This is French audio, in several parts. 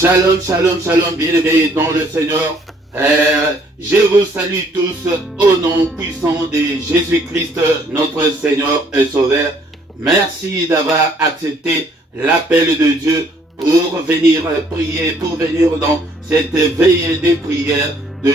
Shalom, shalom, shalom, bien-aimés dans le Seigneur. Je vous salue tous au nom puissant de Jésus-Christ, notre Seigneur et Sauveur. Merci d'avoir accepté l'appel de Dieu pour venir prier, pour venir dans cette veille de prière, de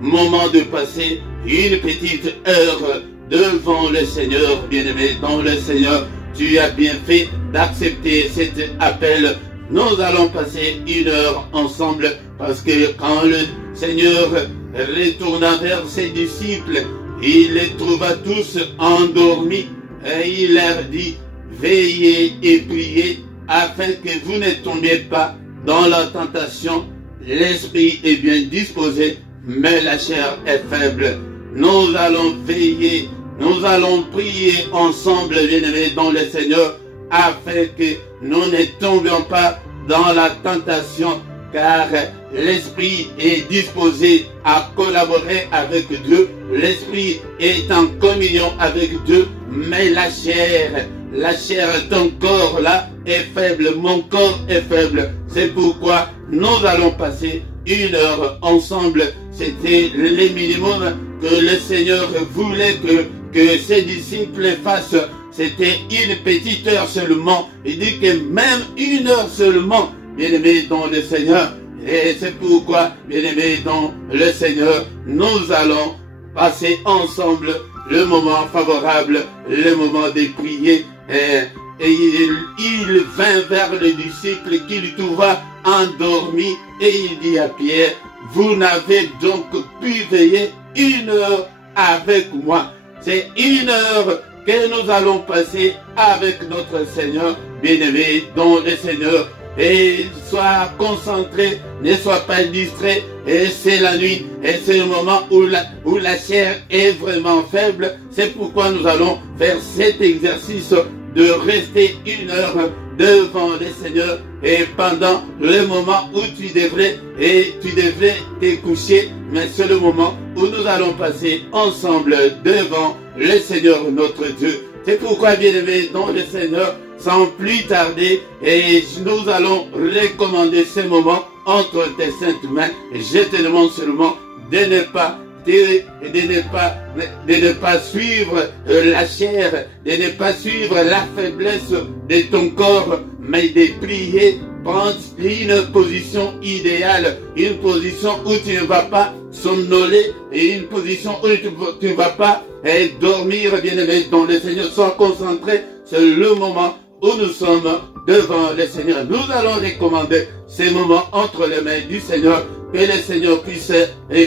moment de passer une petite heure devant le Seigneur. Bien-aimé dans le Seigneur, tu as bien fait d'accepter cet appel. Nous allons passer une heure ensemble parce que quand le Seigneur retourna vers ses disciples, il les trouva tous endormis et il leur dit: veillez et priez afin que vous ne tombiez pas dans la tentation. L'esprit est bien disposé, mais la chair est faible. Nous allons veiller, nous allons prier ensemble, bien-aimés dans le Seigneur, afin que nous ne tombions pas dans la tentation, car l'esprit est disposé à collaborer avec Dieu, l'esprit est en communion avec Dieu, mais la chair, ton corps là est faible, mon corps est faible. C'est pourquoi nous allons passer une heure ensemble. C'était le minimum que le Seigneur voulait que ses disciples fassent. C'était une petite heure seulement. Il dit que même une heure seulement, bien-aimés dans le Seigneur. Et c'est pourquoi, bien-aimés dans le Seigneur, nous allons passer ensemble le moment favorable, le moment de prier. Et il vint vers le disciple qu'il trouva endormi et il dit à Pierre: vous n'avez donc pu veiller une heure avec moi. C'est une heure que nous allons passer avec notre Seigneur, bien-aimé dans le Seigneur. Et sois concentré, ne sois pas distrait. Et c'est la nuit, et c'est le moment où la chair est vraiment faible. C'est pourquoi nous allons faire cet exercice de rester une heure devant le Seigneur. Et pendant le moment où tu devrais te coucher, mais c'est le moment où nous allons passer ensemble devant le Seigneur notre Dieu. C'est pourquoi, bien-aimés dans le Seigneur, sans plus tarder, et nous allons recommander ce moment entre tes saintes mains. Et je te demande seulement de ne pas suivre la chair, de ne pas suivre la faiblesse de ton corps, mais de prier. Prends une position idéale, une position où tu ne vas pas somnoler et une position où tu ne vas pas dormir, bien-aimé dans le Seigneur. Sois concentré, c'est le moment où nous sommes devant le Seigneur. Nous allons recommander ces moments entre les mains du Seigneur, que le Seigneur puisse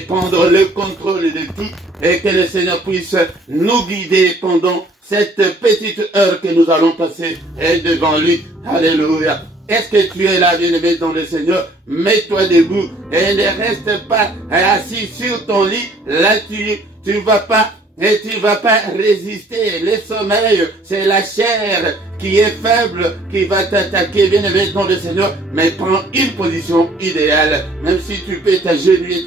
prendre le contrôle de tout et que le Seigneur puisse nous guider pendant cette petite heure que nous allons passer devant lui. Alléluia. Est-ce que tu es là, bien-aimé dans le Seigneur? Mets-toi debout et ne reste pas assis sur ton lit. Là, tu ne vas pas résister. Le sommeil, c'est la chair qui est faible, qui va t'attaquer, bien-aimé dans le Seigneur. Mais prends une position idéale. Même si tu peux t'agenouiller,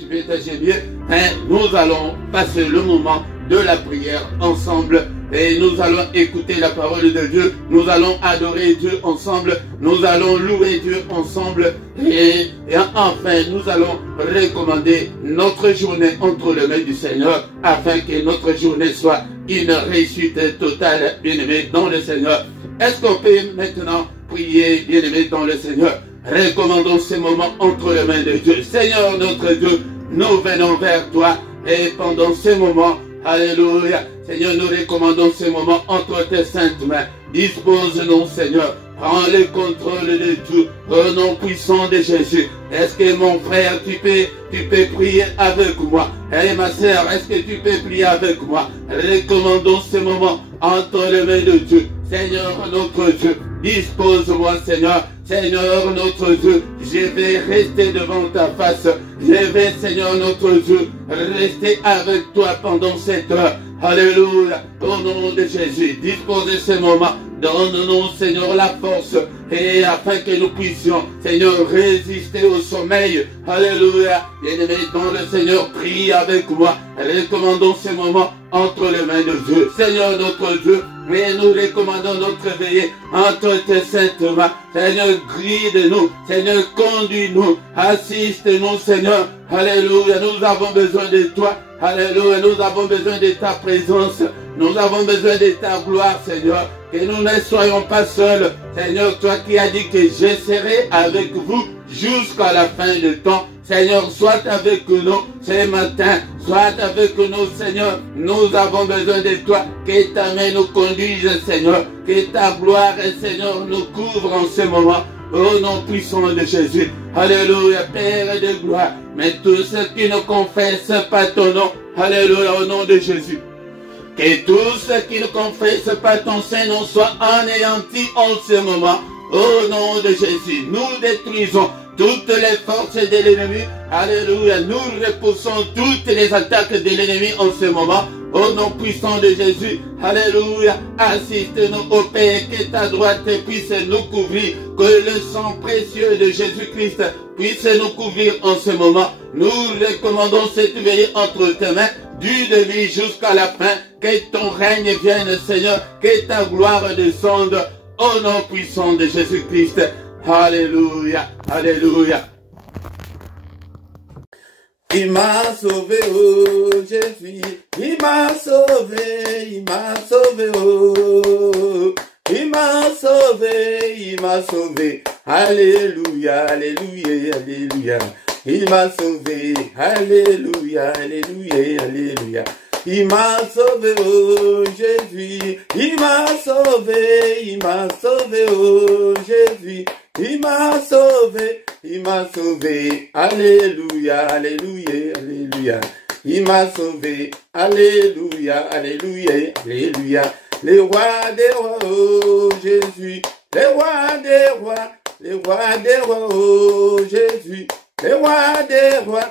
nous allons passer le moment de la prière ensemble. Et nous allons écouter la parole de Dieu. Nous allons adorer Dieu ensemble. Nous allons louer Dieu ensemble. Et enfin, nous allons recommander notre journée entre les mains du Seigneur, afin que notre journée soit une réussite totale, bien-aimé dans le Seigneur. Est-ce qu'on peut maintenant prier, bien-aimé dans le Seigneur? Recommandons ces moments entre les mains de Dieu. Seigneur notre Dieu, nous venons vers toi. Et pendant ces moments, alléluia, Seigneur, nous recommandons ce moment entre tes saintes mains. Dispose-nous, Seigneur. Prends le contrôle de tout. Au nom puissant de Jésus. Est-ce que mon frère, tu peux prier avec moi? Et ma sœur, est-ce que tu peux prier avec moi? Recommandons ce moment entre les mains de Dieu. Seigneur notre Dieu, dispose-moi, Seigneur. Seigneur notre Dieu, je vais rester devant ta face. Je vais, Seigneur notre Dieu, rester avec toi pendant cette heure. Alléluia. Au nom de Jésus, dispose de ce moment. Donne-nous, Seigneur, la force, et afin que nous puissions, Seigneur, résister au sommeil. Alléluia. Bien-aimé dans le Seigneur, prie avec moi. Recommandons ce moment entre les mains de Dieu. Seigneur notre Dieu, Oui, nous recommandons notre veillée entre tes saintes mains. Seigneur, guide-nous. Seigneur, conduis-nous. Assiste-nous, Seigneur. Alléluia, nous avons besoin de toi. Alléluia, nous avons besoin de ta présence. Nous avons besoin de ta gloire, Seigneur. Que nous ne soyons pas seuls. Seigneur, toi qui as dit que je serai avec vous jusqu'à la fin du temps. Seigneur, sois avec nous ce matin. Sois avec nous, Seigneur. Nous avons besoin de toi. Que ta main nous conduise, Seigneur. Que ta gloire, Seigneur, nous couvre en ce moment. Au nom puissant de Jésus. Alléluia, Père de gloire. Mais tous ceux qui ne confessent pas ton nom. Alléluia, au nom de Jésus. Que tous ceux qui ne confessent pas ton Saint-Nom soient anéantis en ce moment. Au nom de Jésus, nous détruisons toutes les forces de l'ennemi. Alléluia, nous repoussons toutes les attaques de l'ennemi en ce moment. Au nom puissant de Jésus, alléluia, assiste-nous au Père, que ta droite puisse nous couvrir, que le sang précieux de Jésus-Christ puisse nous couvrir en ce moment. Nous recommandons cette veillée entre tes mains, du début jusqu'à la fin, que ton règne vienne, Seigneur, que ta gloire descende, au nom puissant de Jésus-Christ. Alléluia, alléluia. Il m'a sauvé, oh Jésus, il m'a sauvé, oh. Il m'a sauvé, alléluia, alléluia, alléluia. Il m'a sauvé, alléluia, alléluia, alléluia. Il m'a sauvé, oh Jésus, il m'a sauvé, oh Jésus. Il m'a sauvé, alléluia, alléluia, alléluia. Il m'a sauvé, alléluia, alléluia, alléluia. Les rois des rois, oh Jésus, les rois des rois, oh Jésus, les rois des rois,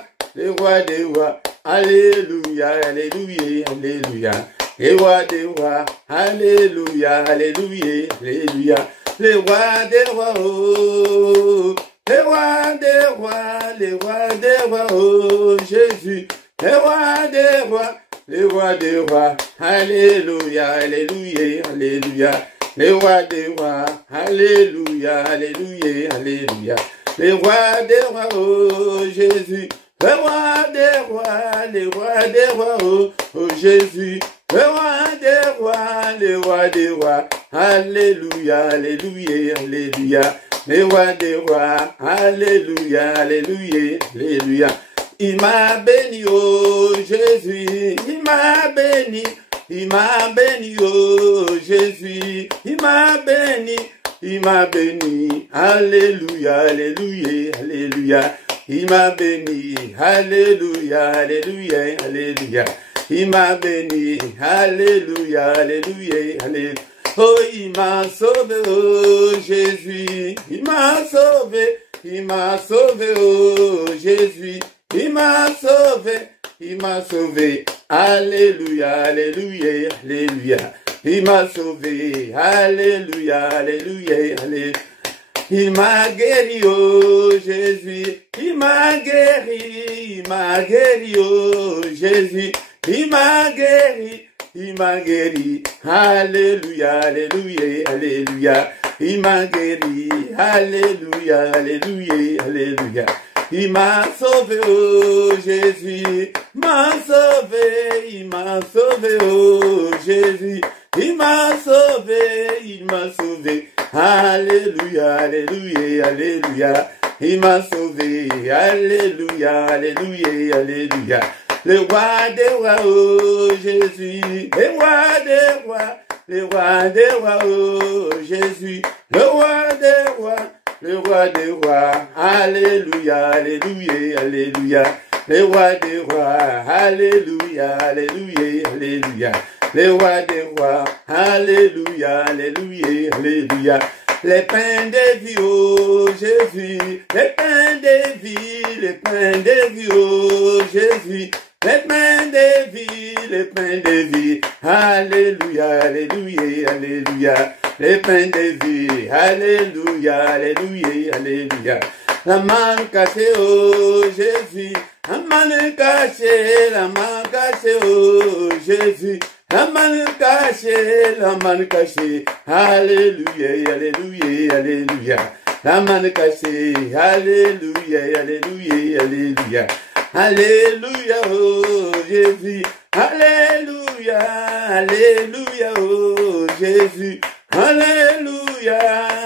alléluia, alléluia, alléluia. Les rois des rois, alléluia, alléluia, alléluia. Les rois des rois, oh, les rois des rois, oh Jésus, les rois des rois, alléluia, alléluia, alléluia. Les rois des rois, alléluia, alléluia, alléluia. Les rois des rois, oh Jésus, les rois des rois, oh Jésus. Le roi des rois, alléluia, alléluia, alléluia. Le roi des rois, alléluia, alléluia, alléluia. Il m'a béni, oh Jésus, il m'a béni, oh Jésus, il m'a béni, alléluia, alléluia, alléluia. Il m'a béni, alléluia, alléluia, alléluia. Il m'a béni, alléluia, alléluia, alléluia. Oh, il m'a sauvé, oh Jésus. Il m'a sauvé, oh Jésus. Il m'a sauvé, alléluia, alléluia, alléluia. Il m'a sauvé, alléluia, alléluia, alléluia. Il m'a guéri, oh Jésus. Il m'a guéri, oh Jésus. Il m'a guéri, alléluia, alléluia, alléluia. Il m'a guéri, alléluia, alléluia, alléluia. Il m'a sauvé, oh Jésus, m'a sauvé, il m'a sauvé, oh Jésus. Il m'a sauvé, alléluia, alléluia, alléluia. Il m'a sauvé, alléluia, alléluia, alléluia. Le roi des rois, oh Jésus, le roi des rois, oh Jésus, le roi des rois, alléluia, alléluia, alléluia. Le roi des rois, alléluia, alléluia, alléluia. Le roi des rois, alléluia, alléluia, alléluia. Les pains de vie, oh Jésus, les pains de vie, oh Jésus. Les pains de vie, alléluia, alléluia, alléluia. Les pains de vie, alléluia, alléluia, alléluia. La main cachée, oh Jésus, la main cachée, oh Jésus. la manne cachée, la manne cachée. Alléluia, alléluia, alléluia. La manne cachée, alléluia, alléluia, alléluia. Alléluia, oh Jésus. Alléluia, alléluia, oh Jésus. Alléluia,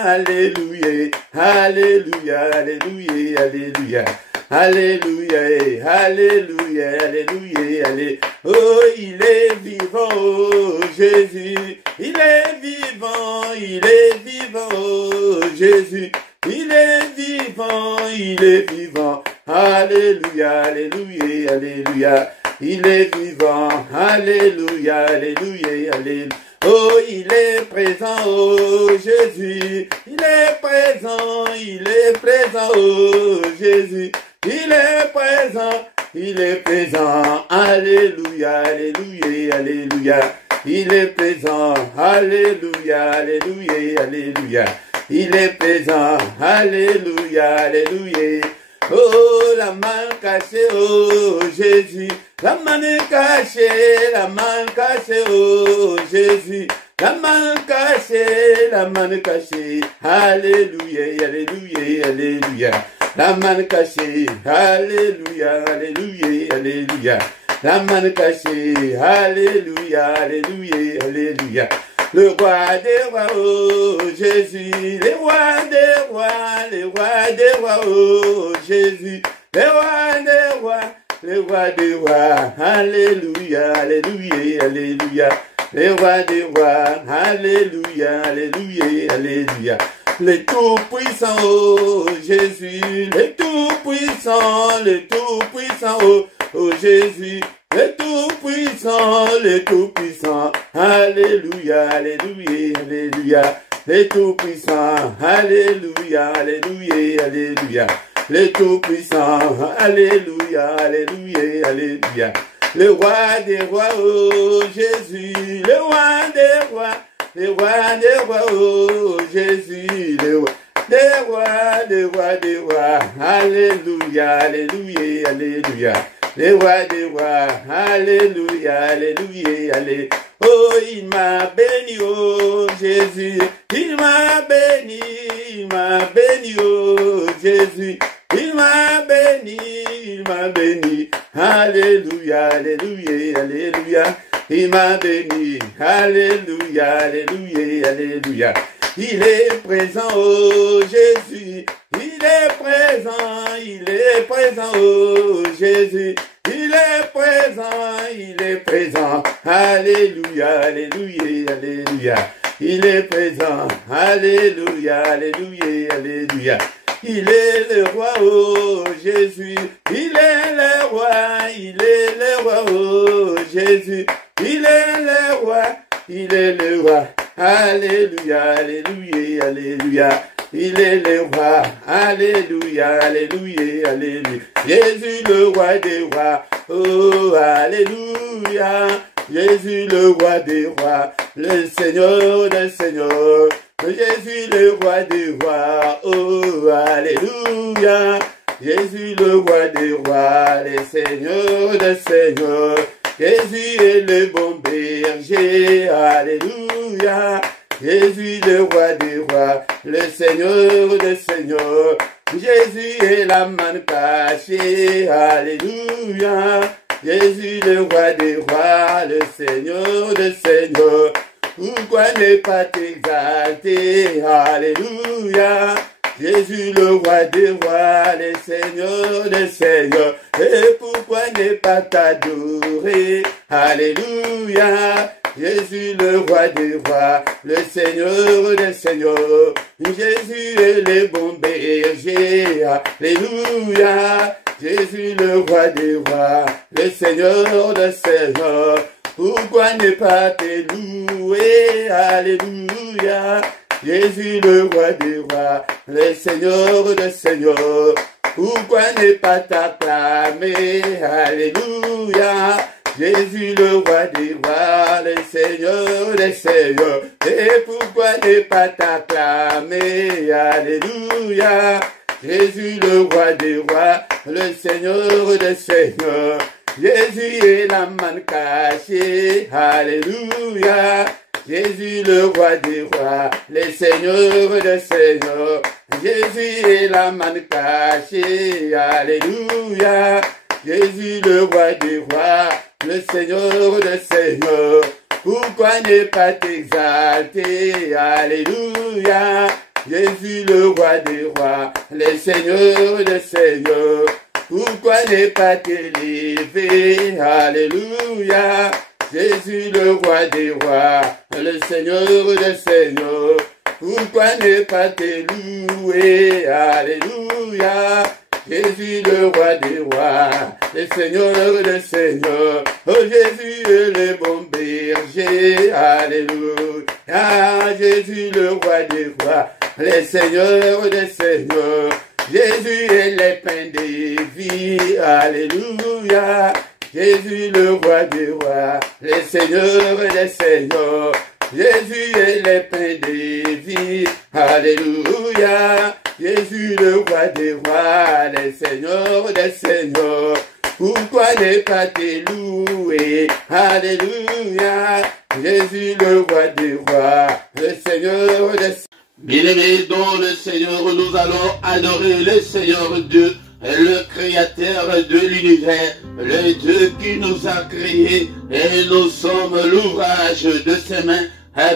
alléluia, alléluia, alléluia, alléluia. Alléluia, alléluia, alléluia, alléluia. Oh, il est vivant, oh Jésus. Il est vivant, oh Jésus. Il est vivant. Alléluia, alléluia, alléluia. Il est vivant, alléluia, alléluia, alléluia. Oh, il est présent, oh Jésus. Il est présent, oh Jésus. Il est présent, alléluia, alléluia, alléluia. Il est présent, alléluia, alléluia, alléluia. Il est présent, alléluia, alléluia. Oh, la main cachée, oh Jésus. La main cachée, oh Jésus. La main cachée, alléluia, alléluia, alléluia. La main cachée, alléluia, alléluia, alléluia. La main cachée, alléluia, alléluia, alléluia. Le roi des rois, oh Jésus, les rois des rois, oh Jésus, les rois des rois, alléluia, alléluia, alléluia. Les rois des rois, alléluia, alléluia, alléluia. Les tout-puissants, oh Jésus, les tout-puissants, oh Jésus, les tout-puissants, alléluia, alléluia, alléluia. Les tout-puissants, alléluia, alléluia, alléluia. Les tout-puissants, alléluia, alléluia, alléluia. Le roi des rois, oh Jésus, le roi des rois, oh Jésus, le roi des rois, alléluia, alléluia, alléluia. Les rois des rois, alléluia, alléluia, alléluia. Oh, il m'a béni, oh Jésus, il m'a béni, oh Jésus. Il m'a béni, alléluia, alléluia, alléluia. Il m'a béni, alléluia, alléluia, alléluia. Il est présent, oh Jésus. Il est présent, oh Jésus. Il est présent, alléluia, alléluia, alléluia. Il est présent, alléluia, alléluia, alléluia. Il est le roi, oh Jésus. Il est le roi, oh Jésus. Il est le roi, alléluia, alléluia, alléluia. Il est le roi, alléluia, alléluia, alléluia. Jésus le roi des rois, oh alléluia. Jésus le roi des rois, le Seigneur des seigneurs. Jésus le roi des rois, oh alléluia. Jésus le roi des rois, le Seigneur des seigneurs. Jésus est le bon berger, alléluia. Jésus le roi des rois, le Seigneur des seigneurs. Jésus est la manne cachée, alléluia. Jésus le roi des rois, le Seigneur des seigneurs. Pourquoi ne pas t'exalter, alléluia. Jésus le roi des rois, le Seigneur des seigneurs. Et pourquoi ne pas t'adorer, alléluia. Jésus le roi des rois, le Seigneur des seigneurs. Jésus est le bon berger, alléluia. Jésus le roi des rois, le Seigneur des seigneurs. Pourquoi ne pas te louer, alléluia. Jésus le roi des rois, le Seigneur des seigneurs. Pourquoi ne pas t'acclamer, alléluia. Jésus le roi des rois, le Seigneur des seigneurs. Et pourquoi ne pas t'acclamer, alléluia. Jésus le roi des rois, le Seigneur des seigneurs. Jésus est la manne cachée, alléluia. Jésus le roi des rois, le Seigneur des seigneurs. Jésus est la manne cachée, alléluia. Jésus le roi des rois, le Seigneur des seigneurs. Pourquoi ne pas t'exalter, alléluia. Jésus le roi des rois, le Seigneur des seigneurs. Pourquoi ne pas t'élever, alléluia. Jésus le roi des rois, le Seigneur des seigneurs. Pourquoi ne pas te louer, alléluia. Jésus le roi des rois, le Seigneur des seigneurs. Oh Jésus est le bon berger, alléluia. Jésus le roi des rois, le Seigneur des seigneurs. Jésus est le pain de vie, alléluia. Jésus le roi des rois, le Seigneur des seigneurs. Jésus est le pain de vie, alléluia. Jésus le roi des rois, le Seigneur des seigneurs. Pourquoi ne pas te louer, alléluia. Jésus le roi des rois, le Seigneur des seigneurs. Bien-aimés dans le Seigneur, nous allons adorer le Seigneur Dieu, le créateur de l'univers, le Dieu qui nous a créés, et nous sommes l'ouvrage de ses mains.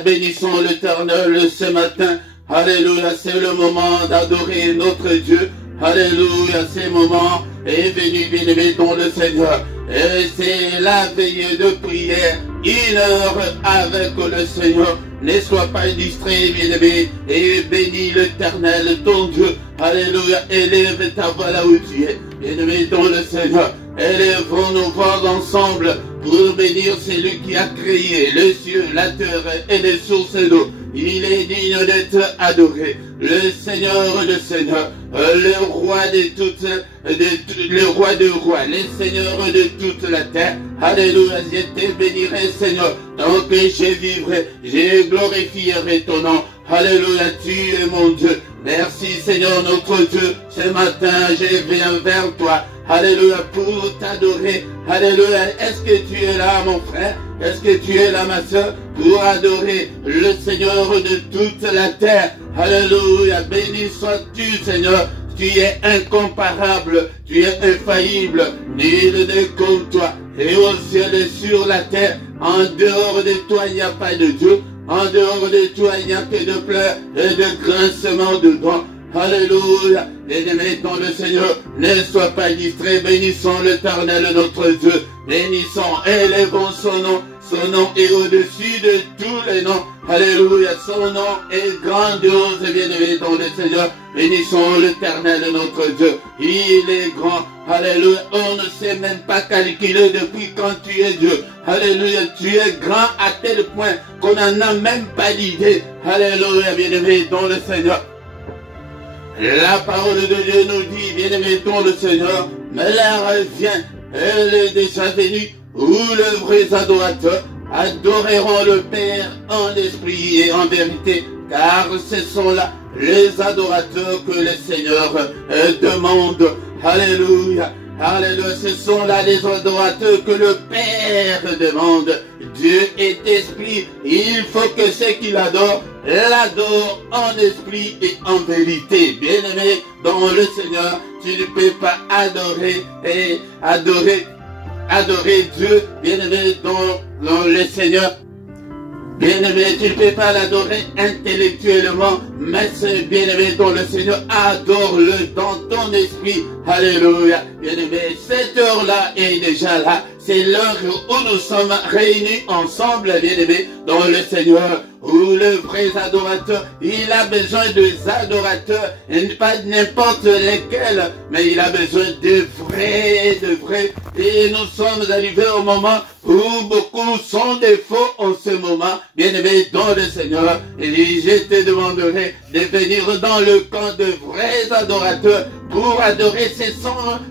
Bénissons l'Éternel ce matin. Alléluia, c'est le moment d'adorer notre Dieu. Alléluia, ce moment est venu, bien-aimé dans le Seigneur. Et c'est la veille de prière, une heure avec le Seigneur. Ne sois pas distrait, bien-aimé, et bénis l'Éternel, ton Dieu. Alléluia, élève ta voix là où tu es, bien-aimé dans le Seigneur. Élevons nos voix ensemble pour bénir celui qui a créé les cieux, la terre et les sources d'eau. Il est digne d'être adoré, le Seigneur de Seigneurs, le roi de toutes, le roi de rois, le Seigneur de toute la terre. Alléluia, je te bénirai, Seigneur, tant que je vivrai, je glorifierai ton nom. Alléluia, tu es mon Dieu. Merci, Seigneur notre Dieu. Ce matin, je viens vers toi. Alléluia, pour t'adorer. Alléluia, est-ce que tu es là, mon frère? Est-ce que tu es là, ma soeur, pour adorer le Seigneur de toute la terre? Alléluia, béni sois-tu, Seigneur. Tu es incomparable, tu es infaillible, nul n'est comme toi. Et au ciel et sur la terre, en dehors de toi, il n'y a pas de Dieu. En dehors de toi, il n'y a que de pleurs et de grincements de dents. Alléluia. Bien-aimés dans le Seigneur, ne sois pas distrait. Bénissons l'Éternel notre Dieu. Bénissons, élevons son nom. Son nom est au-dessus de tous les noms. Alléluia. Son nom est grandiose, bien-aimé dans le Seigneur. Bénissons l'Éternel notre Dieu. Il est grand. Alléluia. On ne sait même pas calculer depuis quand tu es Dieu. Alléluia. Tu es grand à tel point qu'on n'en a même pas l'idée. Alléluia, bien-aimé dans le Seigneur. La parole de Dieu nous dit, bien-aimé dans le Seigneur, mais l'heure vient, elle est déjà venue, où les vrais adorateurs adoreront le Père en esprit et en vérité, car ce sont là les adorateurs que le Seigneur demande. Alléluia. Alléluia, ce sont là les adorateurs que le Père demande. Dieu est esprit, il faut que ceux qui l'adorent, l'adorent en esprit et en vérité. Bien-aimé dans le Seigneur, tu ne peux pas adorer et adorer Dieu, bien-aimé dans le Seigneur. Bien-aimé, tu ne peux pas l'adorer intellectuellement, mais c'est bien-aimé dans le Seigneur, adore-le dans ton esprit. Alléluia. Bien-aimé, cette heure-là est déjà là. C'est l'heure où nous sommes réunis ensemble, bien-aimés, dans le Seigneur, où le vrai adorateur, il a besoin de adorateurs, et pas n'importe lesquels, mais il a besoin de vrais. Et nous sommes arrivés au moment où beaucoup sont des faux en ce moment, bien-aimés dans le Seigneur. Et je te demanderai de venir dans le camp de vrais adorateurs pour adorer.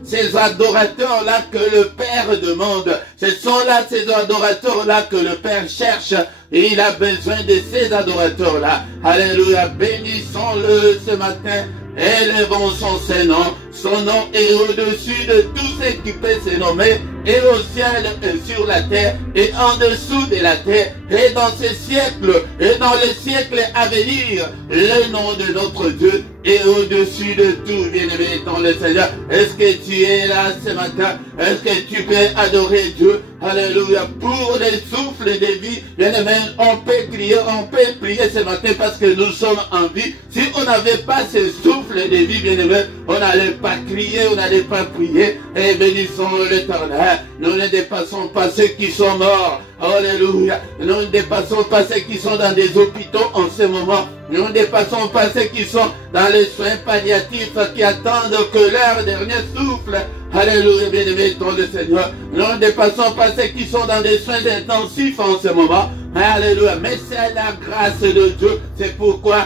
Ces adorateurs-là que le Père demande. Ce sont là ces adorateurs-là que le Père cherche. Et il a besoin de ces adorateurs-là. Alléluia. Bénissons-le ce matin. Élevons son nom. Son nom est au-dessus de tout ce qui peut se nommer et au ciel et sur la terre, et en dessous de la terre, et dans ces siècles, et dans les siècles à venir, le nom de notre Dieu est au-dessus de tout, bien-aimé dans le Seigneur. Est-ce que tu es là ce matin? Est-ce que tu peux adorer Dieu? Alléluia. Pour les souffles de vie, bien-aimé, on peut prier ce matin parce que nous sommes en vie. Si on n'avait pas ce souffle de vie, bien-aimé, on n'allait pas crier, on n'allait pas prier. Et bénissons l'Éternel. Nous ne dépassons pas ceux qui sont morts. Alléluia. Nous ne dépassons pas ceux qui sont dans des hôpitaux en ce moment. Nous ne dépassons pas ceux qui sont dans les soins palliatifs qui attendent que leur dernier souffle. Alléluia, bien-aimé dans le Seigneur. Nous ne dépassons pas ceux qui sont dans des soins intensifs en ce moment. Alléluia, mais c'est la grâce de Dieu. C'est pourquoi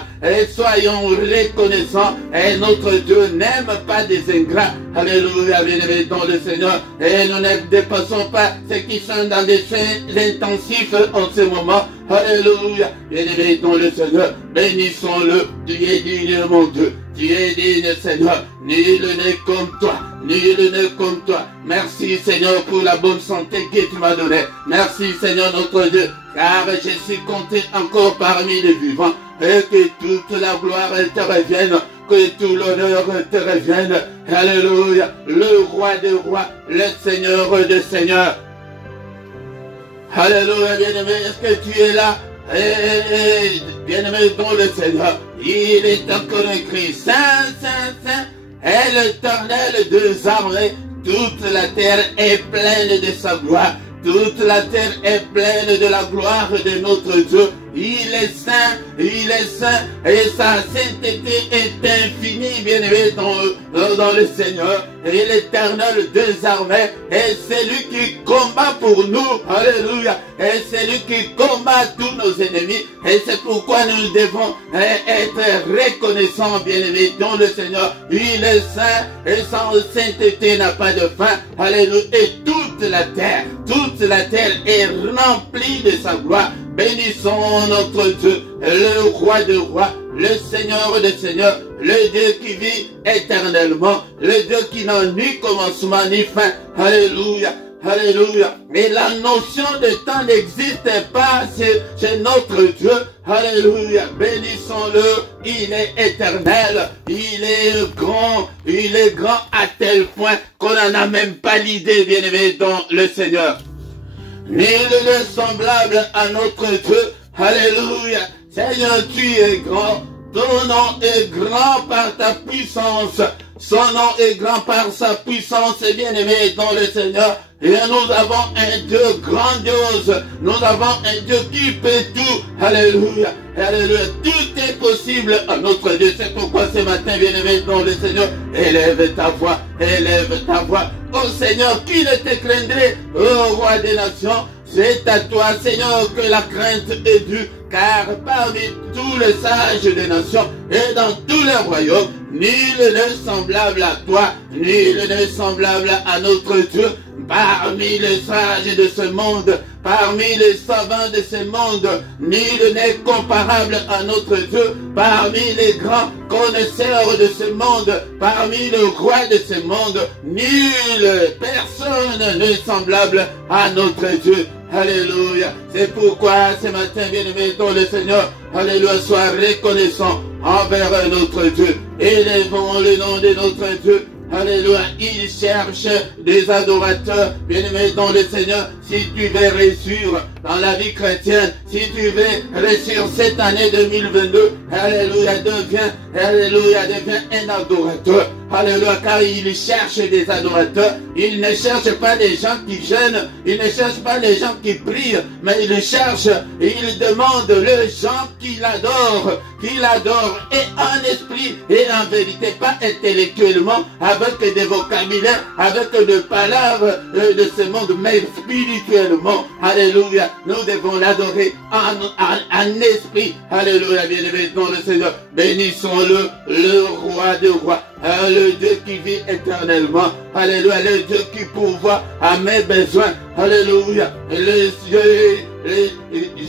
soyons reconnaissants. Et notre Dieu n'aime pas des ingrats. Alléluia, bien-aimé dans le Seigneur. Et nous ne dépassons pas ceux qui sont dans des soins intensifs en ce moment. Alléluia, bien-aimé dans le Seigneur. Bénissons-le. Tu es digne, mon Dieu. Tu es digne, Seigneur. Nul n'est comme toi. Nul n'est comme toi. Merci, Seigneur, pour la bonne santé que tu m'as donnée. Merci, Seigneur, notre Dieu. Car je suis compté encore parmi les vivants. Et que toute la gloire te revienne. Que tout l'honneur te revienne. Alléluia. Le roi des rois. Le Seigneur des seigneurs. Alléluia, bien-aimé. Est-ce que tu es là? Bien-aimé dans le Seigneur. Il est encore écrit. Saint, Saint, Saint. Et l'Éternel des armées. Toute la terre est pleine de sa gloire. Toute la terre est pleine de la gloire de notre Dieu. Il est saint, et sa sainteté est infinie, bien-aimé dans le Seigneur. Et l'Éternel des armées est celui qui combat pour nous. Alléluia. Et celui qui combat tous nos ennemis. Et c'est pourquoi nous devons être reconnaissants, bien-aimé dans le Seigneur. Il est saint, et sa sainteté n'a pas de fin. Alléluia. Et toute la terre est remplie de sa gloire. Bénissons notre Dieu, le roi des rois, le Seigneur des seigneurs, le Dieu qui vit éternellement, le Dieu qui n'a ni commencement ni fin. Alléluia. Alléluia. Mais la notion de temps n'existe pas chez notre Dieu. Alléluia. Bénissons-le. Il est éternel. Il est grand à tel point qu'on n'en a même pas l'idée, bien-aimé, dans le Seigneur. Nul n'est semblable à notre Dieu. Alléluia. Seigneur, tu es grand. Ton nom est grand par ta puissance. Son nom est grand par sa puissance, bien-aimé dans le Seigneur. Et nous avons un Dieu grandiose. Nous avons un Dieu qui peut tout. Alléluia. Alléluia. Tout est possible à notre Dieu. C'est pourquoi ce matin, bien-aimé dans le Seigneur, élève ta voix. Élève ta voix. Oh Seigneur, qui ne te craindrait, ô roi des nations? C'est à toi, Seigneur, que la crainte est due. Car parmi tous les sages des nations et dans tous les royaumes, nul n'est semblable à toi, nul n'est semblable à notre Dieu. Parmi les sages de ce monde, parmi les savants de ce monde, nul n'est comparable à notre Dieu. Parmi les grands connaisseurs de ce monde, parmi les rois de ce monde, personne n'est semblable à notre Dieu. Alléluia. C'est pourquoi ce matin, bien-aimé dans le Seigneur, alléluia, sois reconnaissant envers notre Dieu. Élevons le nom de notre Dieu. Alléluia, il cherche des adorateurs, bien-aimés dans le Seigneur. Si tu veux réussir dans la vie chrétienne, si tu veux réussir cette année 2022, alléluia, deviens un adorateur. Alléluia, car il cherche des adorateurs. Il ne cherche pas les gens qui jeûnent, il ne cherche pas les gens qui prient, mais il cherche et il demande les gens qui l'adorent et en esprit et en vérité, pas intellectuellement, avec des vocabulaires, avec des palabres de ce monde, mais spirituellement. Alléluia, nous devons l'adorer en esprit. Alléluia, bien-aimé dans le Seigneur. Bénissons-le, le roi des rois. Le Dieu qui vit éternellement. Alléluia. Le Dieu qui pourvoit à mes besoins. Alléluia. Le Dieu,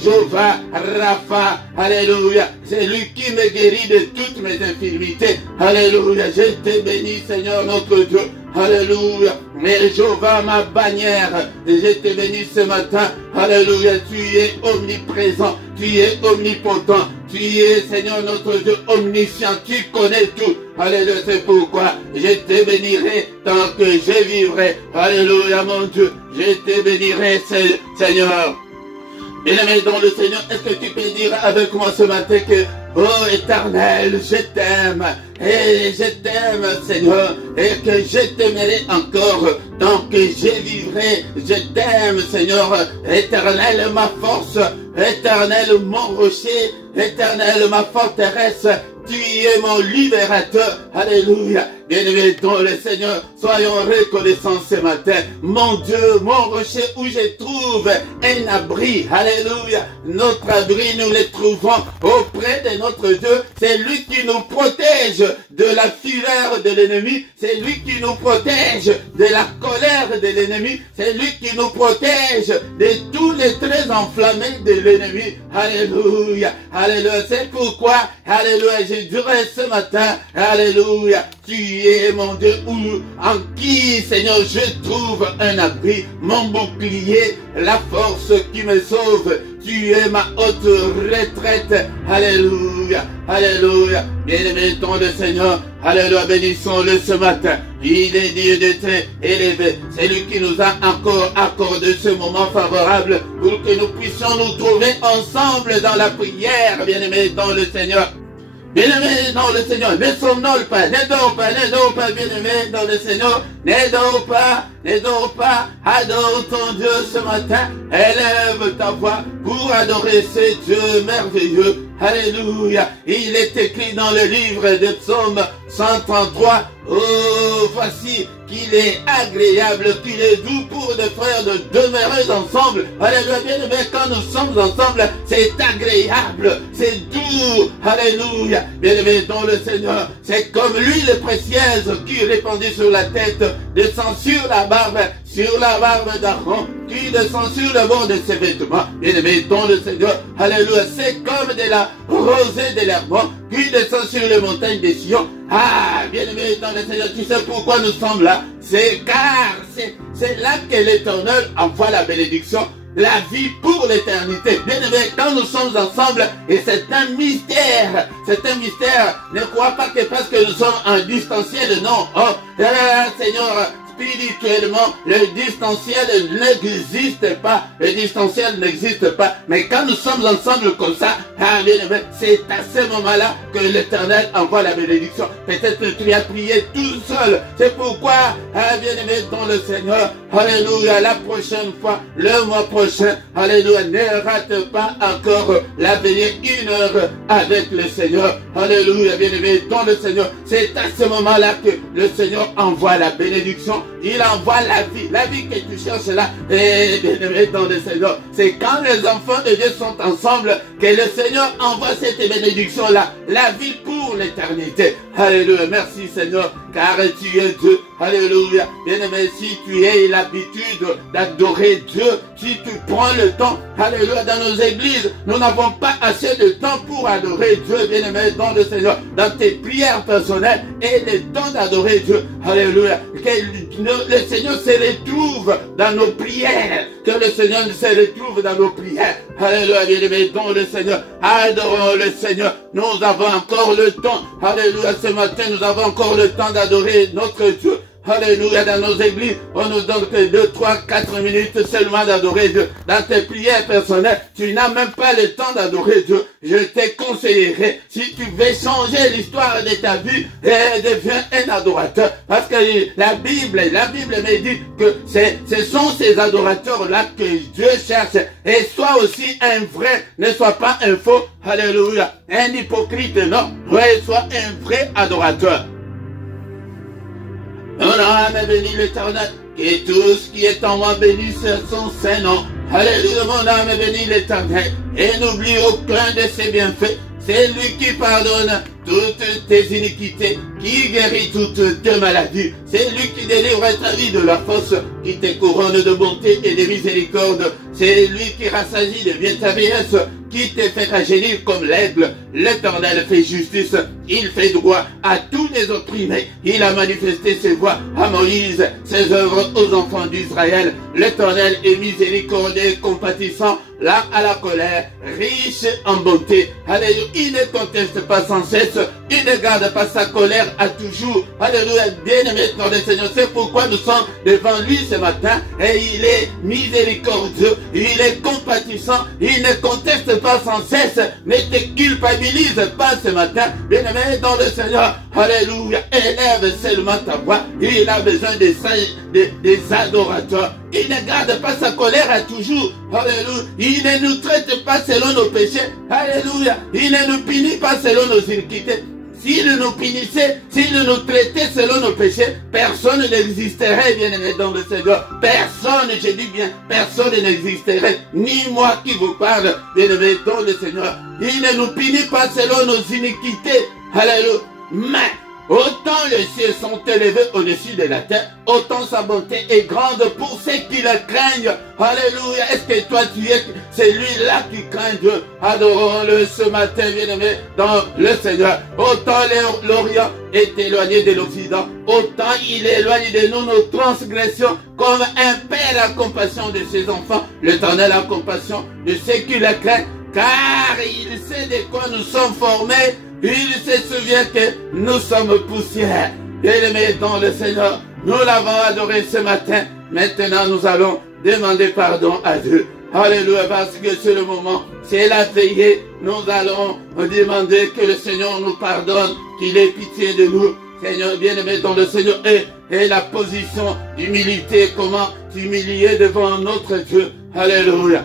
Jéhovah, Rapha. Alléluia. C'est lui qui me guérit de toutes mes infirmités. Alléluia. Je te bénis, Seigneur notre Dieu. Alléluia. Mais Jéhovah, ma bannière, je te bénis ce matin. Alléluia. Tu es omniprésent, tu es omnipotent, tu es, Seigneur notre Dieu, omniscient, tu connais tout. Alléluia, c'est pourquoi je te bénirai tant que je vivrai. Alléluia, mon Dieu, je te bénirai, Seigneur. Bien-aimé dans le Seigneur, est-ce que tu peux dire avec moi ce matin que, oh Éternel, je t'aime, et je t'aime, Seigneur, et que je t'aimerai encore tant que je vivrai. Je t'aime, Seigneur, Éternel, ma force, Éternel, mon rocher, Éternel, ma forteresse. Tu es mon libérateur. Alléluia. Bien-aimé dans le Seigneur, soyons reconnaissants ce matin. Mon Dieu, mon rocher où je trouve un abri. Alléluia. Notre abri, nous le trouvons auprès de notre Dieu. C'est lui qui nous protège de la fureur de l'ennemi. C'est lui qui nous protège de la colère de l'ennemi. C'est lui qui nous protège de tous les traits enflammés de l'ennemi. Alléluia. Alléluia. C'est pourquoi, alléluia, je dirais ce matin, alléluia, tu es mon Dieu, en qui, Seigneur, je trouve un abri, mon bouclier, la force qui me sauve. Tu es ma haute retraite. Alléluia. Alléluia. Bien-aimé dans le Seigneur. Alléluia. Bénissons-le ce matin. Il est Dieu de très élevé. C'est lui qui nous a encore accordé ce moment favorable pour que nous puissions nous trouver ensemble dans la prière. Bien-aimé dans le Seigneur. Bien-aimé dans le Seigneur, ne somnole pas, ne dors pas, bien-aimé dans le Seigneur, ne dors pas, adore ton Dieu ce matin, élève ta voix pour adorer ce Dieu merveilleux. Alléluia. Il est écrit dans le livre de Psaume 133, oh, voici qu'il est agréable, qu'il est doux pour des frères de demeurer ensemble. Alléluia, bien-aimé, quand nous sommes ensemble, c'est agréable, c'est doux. Alléluia, bien-aimé dans le Seigneur. C'est comme l'huile précieuse qui répandue sur la tête, descend sur la barbe d'Aaron, qui descend sur le bord de ses vêtements. Bien-aimé dans le Seigneur. Alléluia, c'est comme de la rosée de l'Hermon qui descend sur les montagnes des Sion. Ah, bien-aimé dans le Seigneur, tu sais pourquoi nous sommes là? C'est car c'est là que l'Éternel envoie la bénédiction, la vie pour l'éternité. Bien-aimé, quand nous sommes ensemble, et c'est un mystère, ne crois pas que parce que nous sommes en distanciel, non. Oh, Seigneur, spirituellement, le distanciel n'existe pas. Le distanciel n'existe pas. Mais quand nous sommes ensemble comme ça, ah, bien aimé, c'est à ce moment-là que l'Éternel envoie la bénédiction. Peut-être que tu as prié tout seul. C'est pourquoi, ah, bien aimé, dans le Seigneur, alléluia, la prochaine fois, le mois prochain, alléluia, ne rate pas encore la veillée 1 heure avec le Seigneur. Alléluia, bien aimé, dans le Seigneur. C'est à ce moment-là que le Seigneur envoie la bénédiction. Il envoie la vie que tu cherches là. Et bien aimé dans le Seigneur, c'est quand les enfants de Dieu sont ensemble que le Seigneur envoie cette bénédiction là, la vie pour l'éternité. Alléluia, merci Seigneur, car tu es Dieu. Alléluia, bien aimé, si tu as l'habitude d'adorer Dieu, si tu prends le temps, alléluia, dans nos églises, nous n'avons pas assez de temps pour adorer Dieu, bien aimé dans le Seigneur, dans tes prières personnelles et le temps d'adorer Dieu. Alléluia, que le Seigneur se retrouve dans nos prières, que le Seigneur se retrouve dans nos prières. Alléluia, bien aimé dans le Seigneur, adorons le Seigneur. Nous avons encore le temps, alléluia, ce matin, nous avons encore le temps d'adorer notre Dieu. Alléluia, dans nos églises, on nous donne que 2, 3, 4 minutes seulement d'adorer Dieu. Dans tes prières personnelles, tu n'as même pas le temps d'adorer Dieu. Je te conseillerais, si tu veux changer l'histoire de ta vie, deviens un adorateur. Parce que la Bible me dit que ce sont ces adorateurs-là que Dieu cherche. Et sois aussi un vrai, ne sois pas un faux. Alléluia. Un hypocrite, non. Ouais, sois un vrai adorateur. Mon âme bénit l'Éternel, et tout ce qui est en moi bénisse son saint nom. Alléluia, mon âme bénit l'Éternel, et n'oublie aucun de ses bienfaits. C'est lui qui pardonne toutes tes iniquités, qui guérit toutes tes maladies. C'est lui qui délivre ta vie de la fosse, qui te couronne de bonté et de miséricorde. C'est lui qui rassasie de bien ta vieillesse, qui te fait rajeunir comme l'aigle. L'Éternel fait justice, il fait droit à tous les opprimés. Il a manifesté ses voies à Moïse, ses œuvres aux enfants d'Israël. L'Éternel est miséricordieux et compatissant, là à la colère, riche en bonté. Alléluia, il ne conteste pas sans cesse, il ne garde pas sa colère à toujours. Alléluia, bien-aimé dans le Seigneur, c'est pourquoi nous sommes devant lui ce matin, et il est miséricordieux, il est compatissant, il ne conteste pas sans cesse, ne te culpabilise pas ce matin, bien-aimé dans le Seigneur. Alléluia, élève seulement ta voix, il a besoin des adorateurs. Il ne garde pas sa colère à toujours. Alléluia. Il ne nous traite pas selon nos péchés. Alléluia. Il ne nous punit pas selon nos iniquités. S'il nous punissait, s'il nous traitait selon nos péchés, personne n'existerait, bien-aimé dans le Seigneur. Personne, je dis bien, personne n'existerait. Ni moi qui vous parle, bien-aimé dans le Seigneur. Il ne nous punit pas selon nos iniquités. Alléluia. Mais autant les cieux sont élevés au-dessus de la terre, autant sa bonté est grande pour ceux qui le craignent. Alléluia. Est-ce que toi tu es celui-là qui craint Dieu? Adorons-le ce matin, bien-aimé, dans le Seigneur. Autant l'Orient est éloigné de l'Occident, autant il éloigne de nous nos transgressions, comme un père a compassion de ses enfants. L'Éternel a compassion de ceux qui le craignent, car il sait de quoi nous sommes formés. Il se souvient que nous sommes poussière. Bien-aimés dans le Seigneur, nous l'avons adoré ce matin. Maintenant, nous allons demander pardon à Dieu. Alléluia, parce que c'est le moment, c'est la veillée. Nous allons demander que le Seigneur nous pardonne, qu'il ait pitié de nous. Seigneur, bien-aimé dans le Seigneur, et la position d'humilité, comment s'humilier devant notre Dieu. Alléluia.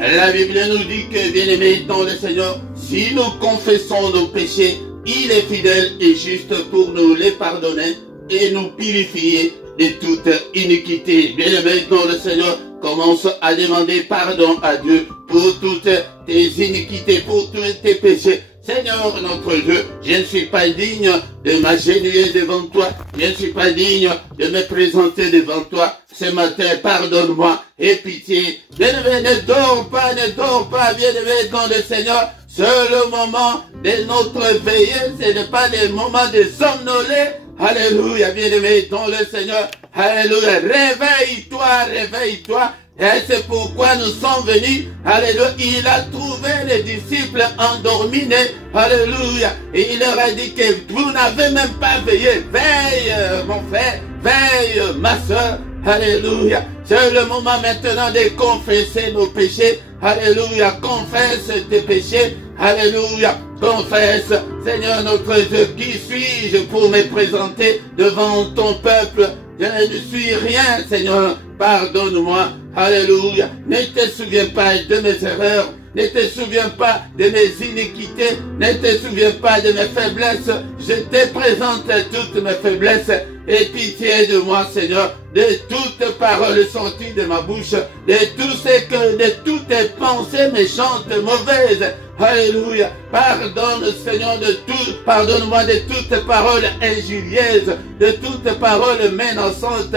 La Bible nous dit que, bien-aimés dans le Seigneur, si nous confessons nos péchés, il est fidèle et juste pour nous les pardonner et nous purifier de toute iniquité. Bien-aimés dans le Seigneur, commence à demander pardon à Dieu pour toutes tes iniquités, pour tous tes péchés. Seigneur notre Dieu, je ne suis pas digne de m'agenouiller devant toi. Je ne suis pas digne de me présenter devant toi. Ce matin, pardonne-moi et pitié. Bien-aimé, ne dors pas, bien-aimé dans le Seigneur. C'est le moment de notre veillée, ce n'est pas le moment de somnoler. Alléluia, bien-aimé dans le Seigneur. Alléluia, réveille-toi, réveille-toi. Et c'est pourquoi nous sommes venus. Alléluia. Il a trouvé les disciples endormis. Alléluia. Et il leur a dit que vous n'avez même pas veillé. Veille, mon frère. Veille, ma soeur. Alléluia. C'est le moment maintenant de confesser nos péchés. Alléluia. Confesse tes péchés. Alléluia. Confesse, Seigneur notre Dieu, qui suis-je pour me présenter devant ton peuple? Je ne suis rien, Seigneur. Pardonne-moi. Alléluia. Ne te souviens pas de mes erreurs. Ne te souviens pas de mes iniquités. Ne te souviens pas de mes faiblesses. Je te présente toutes mes faiblesses. Et pitié de moi, Seigneur, de toutes paroles sorties de ma bouche, de toutes tes pensées méchantes, mauvaises. Alléluia. Pardonne, Seigneur, de tout. Pardonne-moi de toutes paroles injurieuses, de toutes paroles menaçantes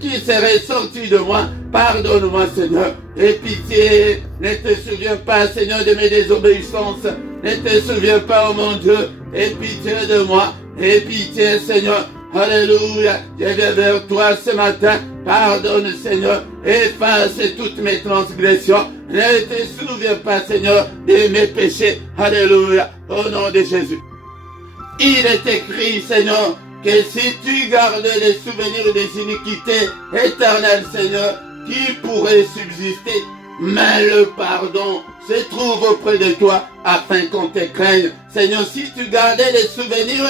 qui seraient sorties de moi. Pardonne-moi, Seigneur. Et pitié, ne te souviens pas, Seigneur, de mes désobéissances. Ne te souviens pas, oh mon Dieu. Et pitié de moi. Et pitié, Seigneur. Alléluia. Je viens vers toi ce matin. Pardonne, Seigneur. Efface toutes mes transgressions. Ne te souviens pas, Seigneur, de mes péchés. Alléluia. Au nom de Jésus. Il est écrit, Seigneur, que si tu gardes les souvenirs des iniquités, éternel Seigneur, qui pourrait subsister? Mais le pardon se trouve auprès de toi afin qu'on te craigne. Seigneur, si tu gardais les souvenirs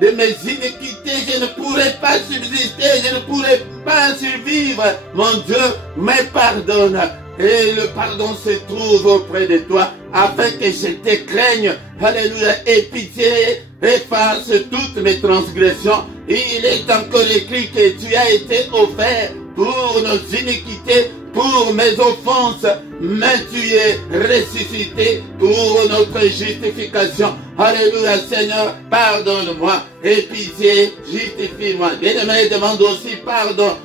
de mes iniquités, je ne pourrais pas subsister, je ne pourrais pas survivre. Mon Dieu, me pardonne. Et le pardon se trouve auprès de toi afin que je te craigne. Alléluia. Et pitié, efface toutes mes transgressions. Il est encore écrit que tu as été offert pour nos iniquités, pour mes offenses, mais tu es ressuscité pour notre justification. Alléluia, Seigneur, pardonne-moi et pitié, justifie-moi. Bien-aimé, demande aussi pardon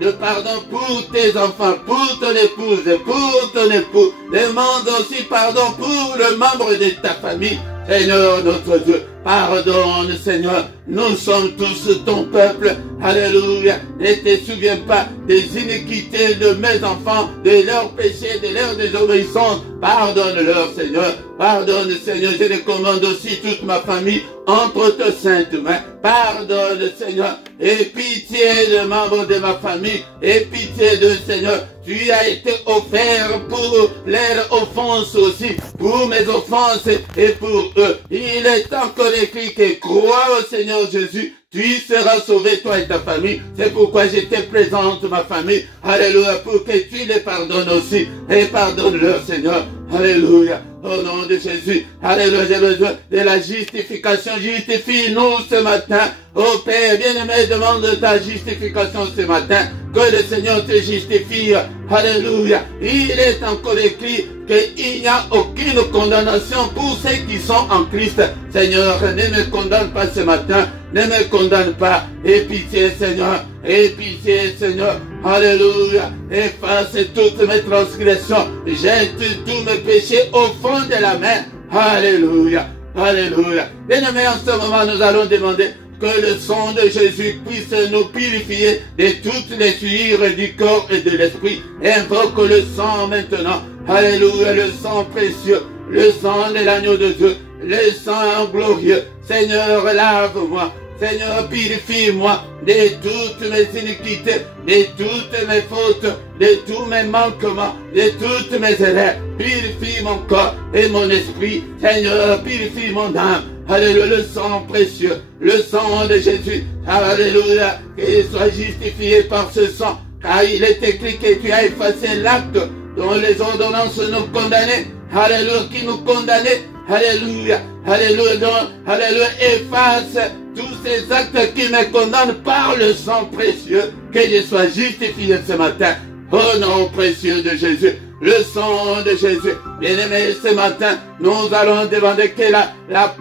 de pardon pour tes enfants, pour ton épouse, pour ton époux. Demande aussi pardon pour le membre de ta famille. Seigneur notre Dieu, pardonne Seigneur, nous sommes tous ton peuple, alléluia. Ne te souviens pas des iniquités de mes enfants, de leurs péchés, de leur désobéissance. Pardonne-leur Seigneur, pardonne Seigneur, je les commande aussi toute ma famille entre tes saintes mains. Pardonne Seigneur, et pitié de membres de ma famille, et pitié de Seigneur. Tu as été offert pour leurs offenses aussi, pour mes offenses et pour eux. Il est encore écrit que crois au Seigneur Jésus, tu seras sauvé, toi et ta famille. C'est pourquoi je te présente ma famille. Alléluia, pour que tu les pardonnes aussi. Et pardonne-leur, Seigneur. Alléluia. Au nom de Jésus. Alléluia, j'ai besoin de la justification. Justifie-nous ce matin. Oh Père, bien-aimé, demande ta justification ce matin. Que le Seigneur te justifie. Alléluia. Il est encore écrit qu'il n'y a aucune condamnation pour ceux qui sont en Christ. Seigneur, ne me condamne pas ce matin. Ne me condamne pas. Aie pitié, Seigneur. Aie pitié, Seigneur. Alléluia. Efface toutes mes transgressions. Jette tous mes péchés au fond de la mer. Alléluia. Alléluia. Bien-aimés, en ce moment, nous allons demander que le sang de Jésus puisse nous purifier de toutes les souillures du corps et de l'esprit. Invoque le sang maintenant. Alléluia, le sang précieux, le sang de l'agneau de Dieu, le sang glorieux. Seigneur, lave-moi. Seigneur, purifie-moi de toutes mes iniquités, de toutes mes fautes, de tous mes manquements, de toutes mes erreurs. Purifie mon corps et mon esprit. Seigneur, purifie mon âme. Alléluia, le sang précieux, le sang de Jésus. Alléluia, qu'il soit justifié par ce sang. Car il est écrit que tu as effacé l'acte dont les ordonnances nous condamnaient. Alléluia, qui nous condamnaient. Alléluia, alléluia, alléluia, efface tous ces actes qui me condamnent par le sang précieux, que je sois justifié ce matin. Au nom précieux de Jésus, le sang de Jésus. Bien-aimés, ce matin, nous allons demander que la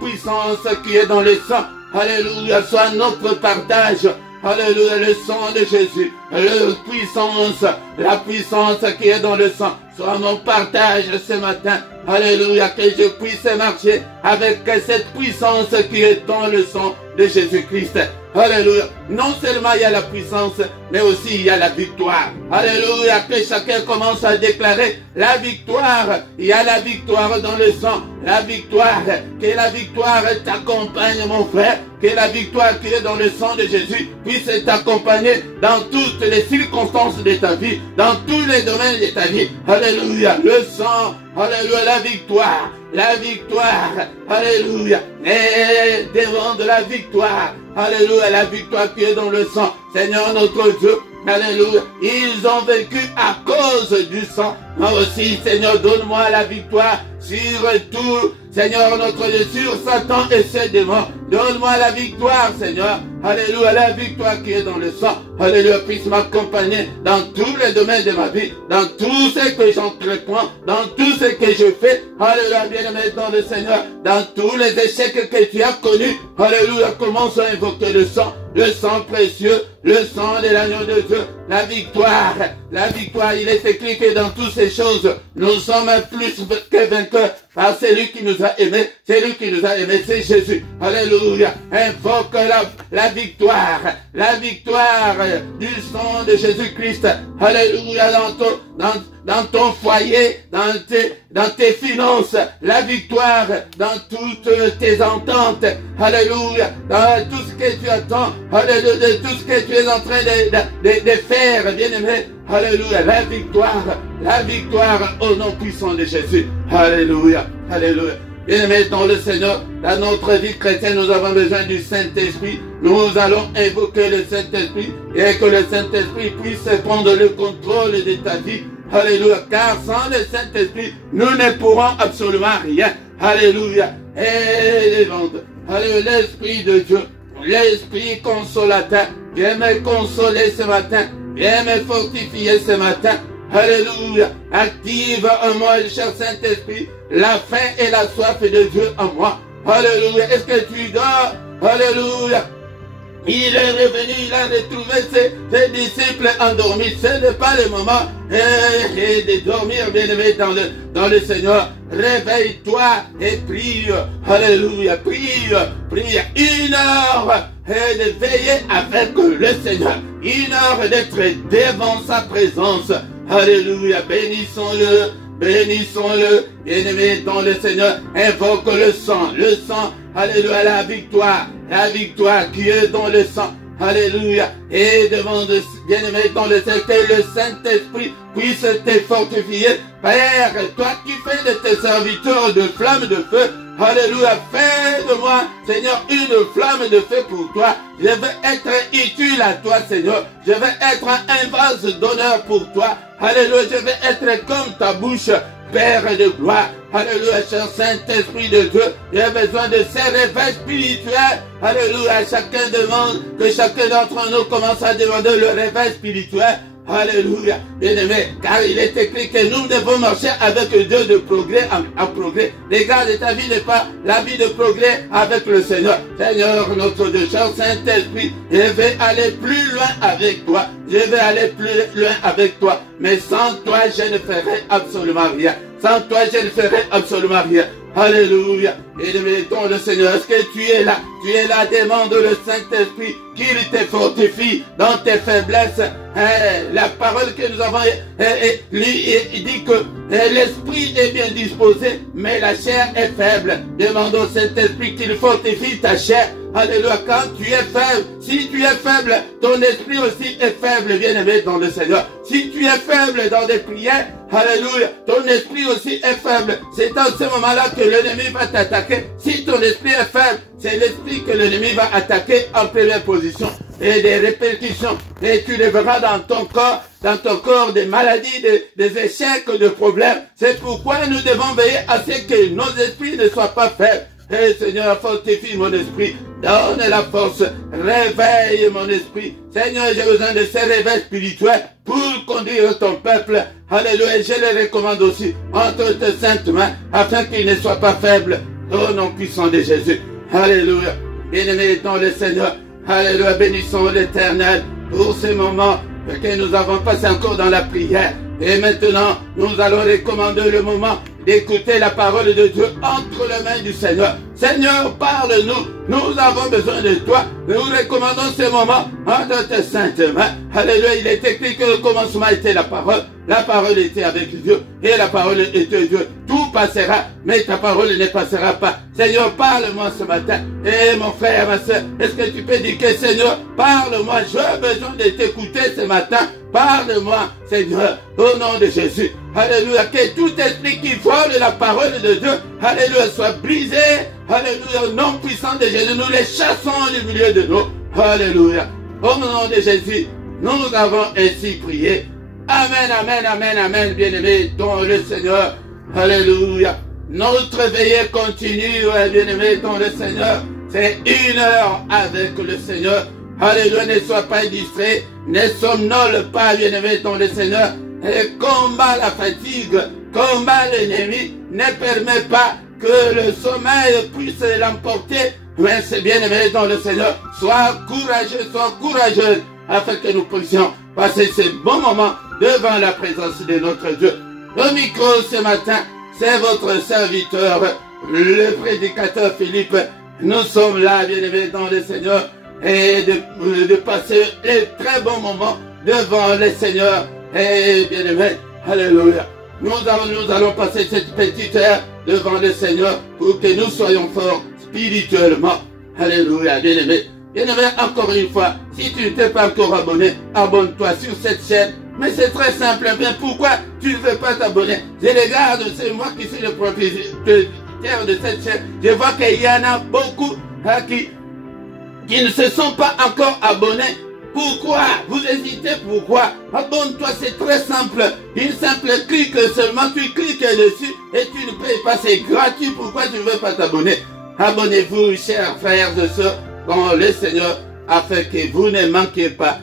puissance qui est dans le sang, alléluia, soit notre partage. Alléluia, le sang de Jésus, la puissance qui est dans le sang, soit mon partage ce matin. Alléluia, que je puisse marcher avec cette puissance qui est dans le sang de Jésus-Christ. Alléluia. Non seulement il y a la puissance, mais aussi il y a la victoire. Alléluia. Que chacun commence à déclarer la victoire. Il y a la victoire dans le sang. La victoire. Que la victoire t'accompagne, mon frère. Que la victoire qui est dans le sang de Jésus puisse t'accompagner dans toutes les circonstances de ta vie, dans tous les domaines de ta vie. Alléluia. Le sang. Alléluia. La victoire. La victoire. Alléluia. Et demande la victoire. Alléluia, la victoire qui est dans le sang. Seigneur notre Dieu, alléluia. Ils ont vécu à cause du sang. Moi aussi, Seigneur, donne-moi la victoire sur tout, Seigneur notre Dieu, sur Satan et ses démons. Donne-moi la victoire, Seigneur. Alléluia, la victoire qui est dans le sang. Alléluia, puisse m'accompagner dans tous les domaines de ma vie, dans tout ce que j'entreprends, dans tout ce que je fais. Alléluia, bien-aimé dans le Seigneur, dans tous les échecs que tu as connus. Alléluia, commence à invoquer le sang précieux, le sang de l'agneau de Dieu, la victoire, il est écrit que dans toutes ces choses, nous sommes plus que vainqueurs par celui qui nous a aimés, c'est Jésus. Alléluia, invoque la victoire du sang de Jésus-Christ. Alléluia, dans ton foyer, dans tes finances, la victoire dans toutes tes ententes. Alléluia, dans tout ce que tu attends. Alléluia, de tout ce que tu es en train de faire, bien-aimé. Alléluia, la victoire au nom puissant de Jésus. Alléluia, alléluia. Bien-aimés dans le Seigneur, dans notre vie chrétienne, nous avons besoin du Saint-Esprit. Nous allons invoquer le Saint-Esprit et que le Saint-Esprit puisse prendre le contrôle de ta vie. Alléluia, car sans le Saint-Esprit, nous ne pourrons absolument rien. Alléluia, et alléluia, l'Esprit de Dieu, l'Esprit consolateur, viens me consoler ce matin, viens me fortifier ce matin. Alléluia, active en moi, cher Saint-Esprit, la faim et la soif de Dieu en moi. Alléluia, est-ce que tu dors? Alléluia. Il est revenu, il a retrouvé ses disciples endormis. Ce n'est pas le moment de dormir, bien-aimé, dans le Seigneur. Réveille-toi et prie. Alléluia, prie. Une heure de veiller avec le Seigneur. Une heure d'être devant sa présence. Alléluia, bénissons-le. Bénissons-le, bien-aimé dans le Seigneur. Invoque le sang, alléluia, la victoire qui est dans le sang, alléluia. Et devant le bien-aimé dans le Seigneur, que le Saint-Esprit puisse te fortifier. Père, toi qui fais de tes serviteurs de flammes de feu, alléluia, fais de moi, Seigneur, une flamme de feu pour toi. Je veux être utile à toi, Seigneur. Je veux être un vase d'honneur pour toi. Alléluia, je veux être comme ta bouche, Père de gloire. Alléluia, cher Saint-Esprit de Dieu. J'ai besoin de ces réveils spirituels. Alléluia, chacun demande, que chacun d'entre nous commence à demander le réveil spirituel. Alléluia, bien-aimé, car il est écrit que nous devons marcher avec Dieu de progrès en progrès. Regarde, ta vie n'est pas la vie de progrès avec le Seigneur. Seigneur, notre Dieu, cher Saint-Esprit, je vais aller plus loin avec toi. Je vais aller plus loin avec toi. Mais sans toi, je ne ferai absolument rien. Sans toi, je ne ferai absolument rien. Alléluia. Et mettons le Seigneur. Est-ce que tu es là? Tu es là, demande le Saint-Esprit qu'il te fortifie dans tes faiblesses. La parole que nous avons lui, il dit que l'esprit est bien disposé, mais la chair est faible. Demande au Saint-Esprit qu'il fortifie ta chair. Alléluia, quand tu es faible, si tu es faible, ton esprit aussi est faible, bien-aimé dans le Seigneur. Si tu es faible dans des prières, alléluia, ton esprit aussi est faible. C'est dans ce moment-là que l'ennemi va t'attaquer. Si ton esprit est faible, c'est l'esprit que l'ennemi va attaquer en première position. Et des répercussions. Et tu le verras dans ton corps des maladies, des échecs, des problèmes. C'est pourquoi nous devons veiller à ce que nos esprits ne soient pas faibles. Et Seigneur, fortifie mon esprit, donne la force, réveille mon esprit. Seigneur, j'ai besoin de ces réveils spirituels pour conduire ton peuple. Alléluia, je les recommande aussi entre tes saintes mains, afin qu'ils ne soient pas faibles. Au nom puissant de Jésus. Alléluia. Bien-aimés dans le Seigneur. Alléluia, bénissons l'Éternel pour ces moments que nous avons passé encore dans la prière. Et maintenant, nous allons recommander le moment d'écouter la parole de Dieu entre les mains du Seigneur. Seigneur, parle-nous. Nous avons besoin de toi. Nous recommandons ce moment entre tes saintes mains. Alléluia, il est écrit que le commencement était la parole. La parole était avec Dieu et la parole était Dieu. Tout passera, mais ta parole ne passera pas. Seigneur, parle-moi ce matin. Et mon frère, ma soeur, est-ce que tu peux dire que Seigneur, parle-moi. J'ai besoin de t'écouter ce matin. Parle-moi, Seigneur, au nom de Jésus. Alléluia, que tout esprit qui vole la parole de Dieu, alléluia, soit brisé. Alléluia, au nom puissant de Jésus, nous les chassons du milieu de nous. Alléluia. Au nom de Jésus, nous avons ainsi prié. Amen, amen, amen, amen, bien-aimés dans le Seigneur. Alléluia. Notre veillée continue, bien-aimés dans le Seigneur. C'est une heure avec le Seigneur. Alléluia, ne sois pas distrait, ne somnole pas, bien-aimés dans le Seigneur. Et combat la fatigue, combat l'ennemi, ne permet pas que le sommeil puisse l'emporter. Mais c'est bien-aimé dans le Seigneur. Sois courageuse, afin que nous puissions passer ce bon moment devant la présence de notre Dieu. Le micro ce matin, c'est votre serviteur, le prédicateur Philippe. Nous sommes là, bien-aimés dans le Seigneur, et de passer un très bon moment devant le Seigneur. Et bien-aimés, alléluia. Nous allons passer cette petite heure devant le Seigneur pour que nous soyons forts spirituellement. Alléluia, bien-aimés. Bien-aimé, encore une fois, si tu ne t'es pas encore abonné, abonne-toi sur cette chaîne. Mais c'est très simple. Mais pourquoi tu ne veux pas t'abonner? Je regarde, c'est moi qui suis le propriétaire de cette chaîne. Je vois qu'il y en a beaucoup qui ne se sont pas encore abonnés. Pourquoi? Vous hésitez, pourquoi? Abonne-toi, c'est très simple. Une simple clic seulement, tu cliques dessus et tu ne payes pas, c'est gratuit. Pourquoi tu ne veux pas t'abonner? Abonnez-vous, chers frères et sœurs, dans le Seigneur, afin que vous ne manquiez pas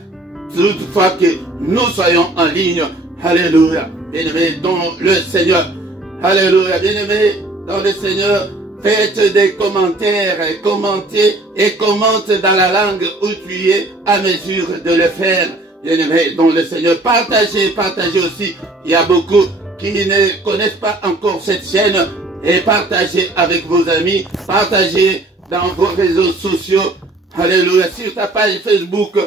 toutefois que nous soyons en ligne. Alléluia. Bien-aimés dans le Seigneur. Alléluia. Bien-aimés dans le Seigneur. faites des commentaires, commentez et commente dans la langue où tu es à mesure de le faire. Bien-aimés dans le Seigneur, partagez aussi. Il y a beaucoup qui ne connaissent pas encore cette chaîne et partagez avec vos amis, partagez dans vos réseaux sociaux. Alléluia, sur ta page Facebook,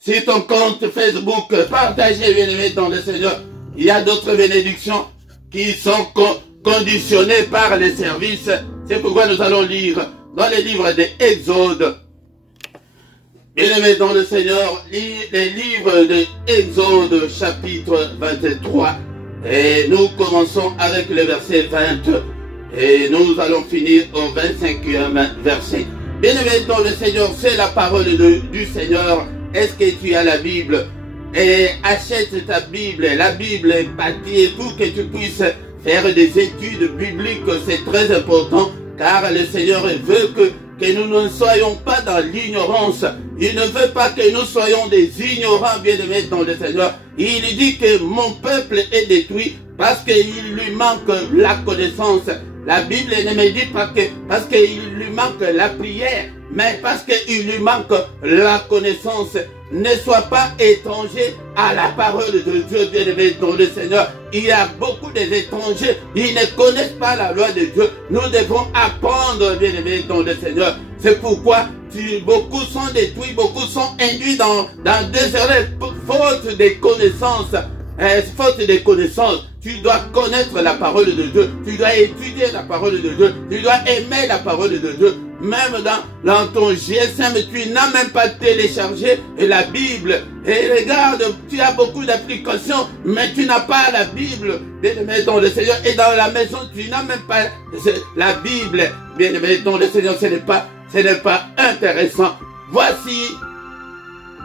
sur ton compte Facebook, partagez, bien-aimés dans le Seigneur. Il y a d'autres bénédictions qui sont conditionnées par les services. C'est pourquoi nous allons lire dans les livres des Exodes. Bien-aimés dans le Seigneur, les livres de Exode chapitre 23. Et nous commençons avec le verset 20. Et nous allons finir au 25e verset. Bien-aimés dans le Seigneur, c'est la parole du Seigneur. Est-ce que tu as la Bible? Et achète ta Bible, la Bible est papier pour que tu puisses faire des études bibliques. C'est très important car le Seigneur veut que nous ne soyons pas dans l'ignorance. Il ne veut pas que nous soyons des ignorants, bien-aimés dans le Seigneur. Il dit que mon peuple est détruit parce qu'il lui manque la connaissance. La Bible ne me dit pas que parce qu'il lui manque la prière, mais parce qu'il lui manque la connaissance. Ne sois pas étranger à la parole de Dieu, bien-aimé dans le Seigneur. Il y a beaucoup d'étrangers, ils ne connaissent pas la loi de Dieu. Nous devons apprendre, bien-aimé dans le Seigneur. C'est pourquoi beaucoup sont détruits, beaucoup sont induits dans des erreurs, faute de connaissances. Faute de connaissances, tu dois connaître la parole de Dieu, tu dois étudier la parole de Dieu, tu dois aimer la parole de Dieu. Même dans ton GSM, tu n'as même pas téléchargé la Bible. Et regarde, tu as beaucoup d'applications, mais tu n'as pas la Bible. Bien-aimé dans le Seigneur, et dans la maison, tu n'as même pas la Bible. Bien-aimé dans le Seigneur, ce n'est pas intéressant. Voici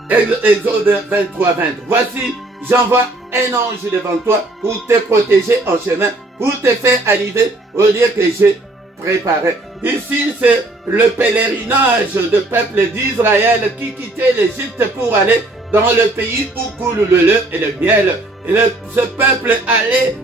Exode 23, 20. Voici, j'envoie un ange devant toi pour te protéger en chemin, pour te faire arriver au lieu que j'ai préparé. Ici, c'est le pèlerinage de peuple d'Israël qui quittait l'Égypte pour aller dans le pays où coule le lait et le miel. Et ce peuple allait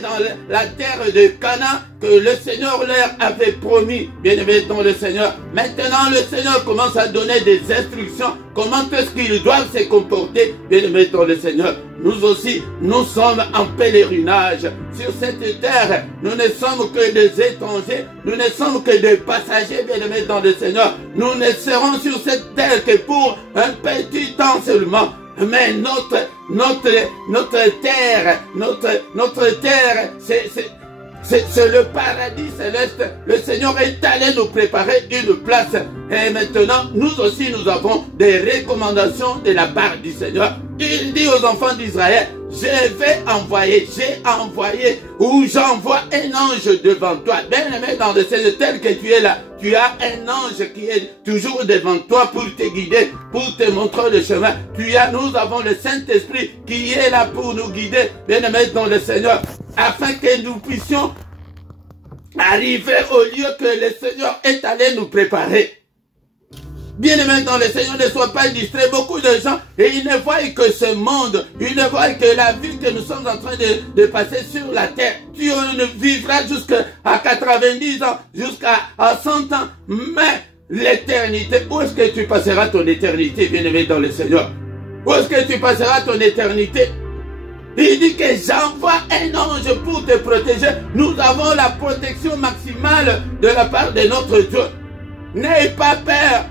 dans la terre de Canaan que le Seigneur leur avait promis, bien-aimés dans le Seigneur. Maintenant, le Seigneur commence à donner des instructions. Comment est-ce qu'ils doivent se comporter, bien-aimés dans le Seigneur. Nous aussi, nous sommes en pèlerinage sur cette terre. Nous ne sommes que des étrangers. Nous ne sommes que des passagers, bien-aimés dans le Seigneur. Nous ne serons sur cette terre que pour un petit temps seulement. Mais notre terre, c'est le paradis céleste. Le Seigneur est allé nous préparer une place. Et maintenant, nous aussi, nous avons des recommandations de la part du Seigneur. Il dit aux enfants d'Israël, j'ai envoyé, ou j'envoie un ange devant toi. Bien-aimé dans le Seigneur, tel que tu es là, tu as un ange qui est toujours devant toi pour te guider, pour te montrer le chemin. Nous avons le Saint-Esprit qui est là pour nous guider, bien-aimé dans le Seigneur, afin que nous puissions arriver au lieu que le Seigneur est allé nous préparer. Bien-aimé dans le Seigneur, ne sois pas distrait. Beaucoup de gens, et ils ne voient que ce monde, ils ne voient que la vie que nous sommes en train de passer sur la terre. Tu ne vivras jusqu'à 90 ans, jusqu'à 100 ans, mais l'éternité, où est-ce que tu passeras ton éternité, bien-aimé dans le Seigneur? Où est-ce que tu passeras ton éternité? Il dit que j'envoie un ange pour te protéger. Nous avons la protection maximale de la part de notre Dieu. N'aie pas peur.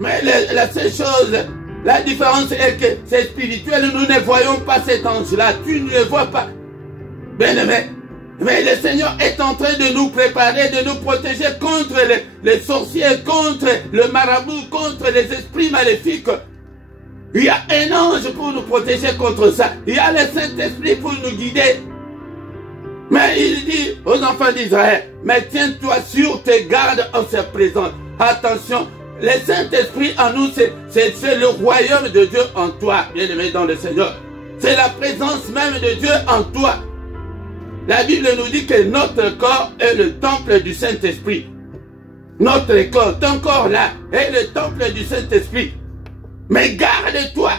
Mais la seule chose, la différence est que c'est spirituel. Nous ne voyons pas cet ange-là. Tu ne le vois pas. Bien-aimé. Mais le Seigneur est en train de nous préparer, de nous protéger contre les sorciers, contre le marabout, contre les esprits maléfiques. Il y a un ange pour nous protéger contre ça. Il y a le Saint-Esprit pour nous guider. Mais il dit aux enfants d'Israël, mais tiens-toi sur tes gardes en sa présence. Attention. Le Saint-Esprit en nous, c'est le royaume de Dieu en toi, bien-aimé dans le Seigneur. C'est la présence même de Dieu en toi. La Bible nous dit que notre corps est le temple du Saint-Esprit. Notre corps, ton corps là, est le temple du Saint-Esprit. Mais garde-toi.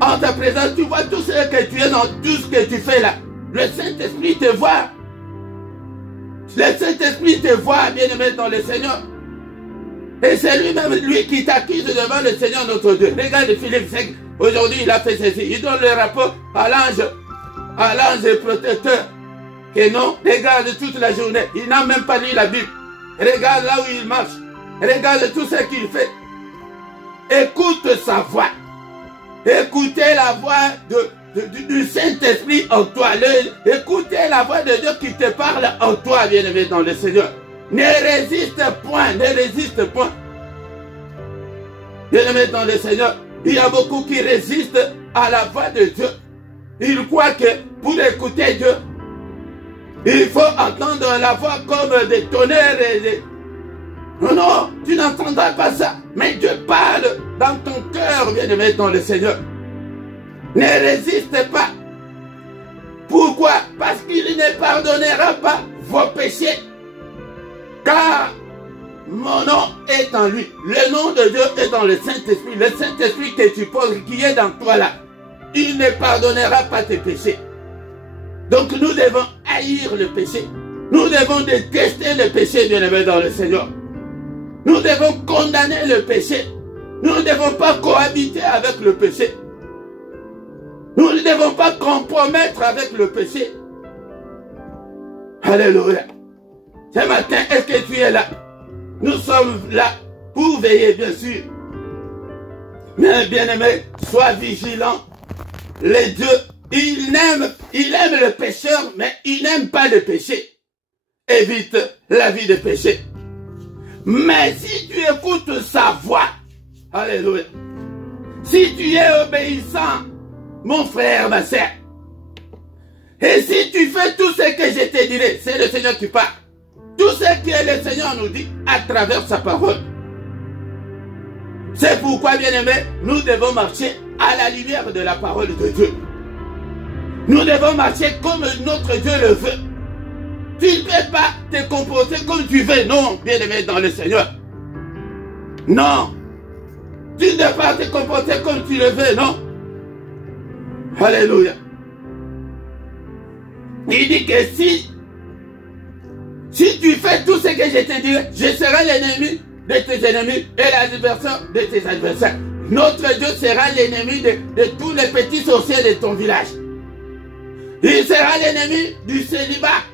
En ta présence, tu vois tout ce que tu es dans tout ce que tu fais là. Le Saint-Esprit te voit. Le Saint-Esprit te voit, bien-aimé dans le Seigneur. Et c'est lui-même, lui qui t'accuse devant le Seigneur notre Dieu. Regarde Philippe 5, aujourd'hui il a fait ceci. Il donne le rapport à l'ange protecteur. Que non, regarde toute la journée. Il n'a même pas lu la Bible. Regarde là où il marche. Regarde tout ce qu'il fait. Écoute sa voix. Écoutez la voix du Saint-Esprit en toi. Écoutez la voix de Dieu qui te parle en toi, bien-aimé dans le Seigneur. Ne résiste point, ne résiste point. Bien-aimé dans le Seigneur, il y a beaucoup qui résistent à la voix de Dieu. Ils croient que pour écouter Dieu, il faut entendre la voix comme des tonnerres et des... Non, non, tu n'entendras pas ça. Mais Dieu parle dans ton cœur, bien-aimé dans le Seigneur. Ne résiste pas. Pourquoi? Parce qu'il ne pardonnera pas vos péchés. Car mon nom est en lui. Le nom de Dieu est dans le Saint-Esprit. Le Saint-Esprit que tu poses, qui est dans toi là, il ne pardonnera pas tes péchés. Donc nous devons haïr le péché. Nous devons détester le péché, bien-aimé dans le Seigneur. Nous devons condamner le péché. Nous ne devons pas cohabiter avec le péché. Nous ne devons pas compromettre avec le péché. Alléluia. Ce matin, est-ce que tu es là? Nous sommes là pour veiller, bien sûr. Mais bien-aimé, sois vigilant. Les dieux, il aime le pécheur, mais il n'aime pas le péché. Évite la vie de péché. Mais si tu écoutes sa voix, alléluia, si tu es obéissant, mon frère, ma sœur, et si tu fais tout ce que je te dirai, c'est le Seigneur qui parle, tout ce que le Seigneur nous dit à travers sa parole. C'est pourquoi, bien-aimés, nous devons marcher à la lumière de la parole de Dieu. Nous devons marcher comme notre Dieu le veut. Tu ne peux pas te comporter comme tu veux, non, bien-aimé dans le Seigneur. Non. Tu ne peux pas te comporter comme tu le veux, non. Alléluia. Il dit que si tu fais tout ce que je te dirai, je serai l'ennemi de tes ennemis et l'adversaire de tes adversaires. Notre Dieu sera l'ennemi de tous les petits sorciers de ton village. Il sera l'ennemi du célibat.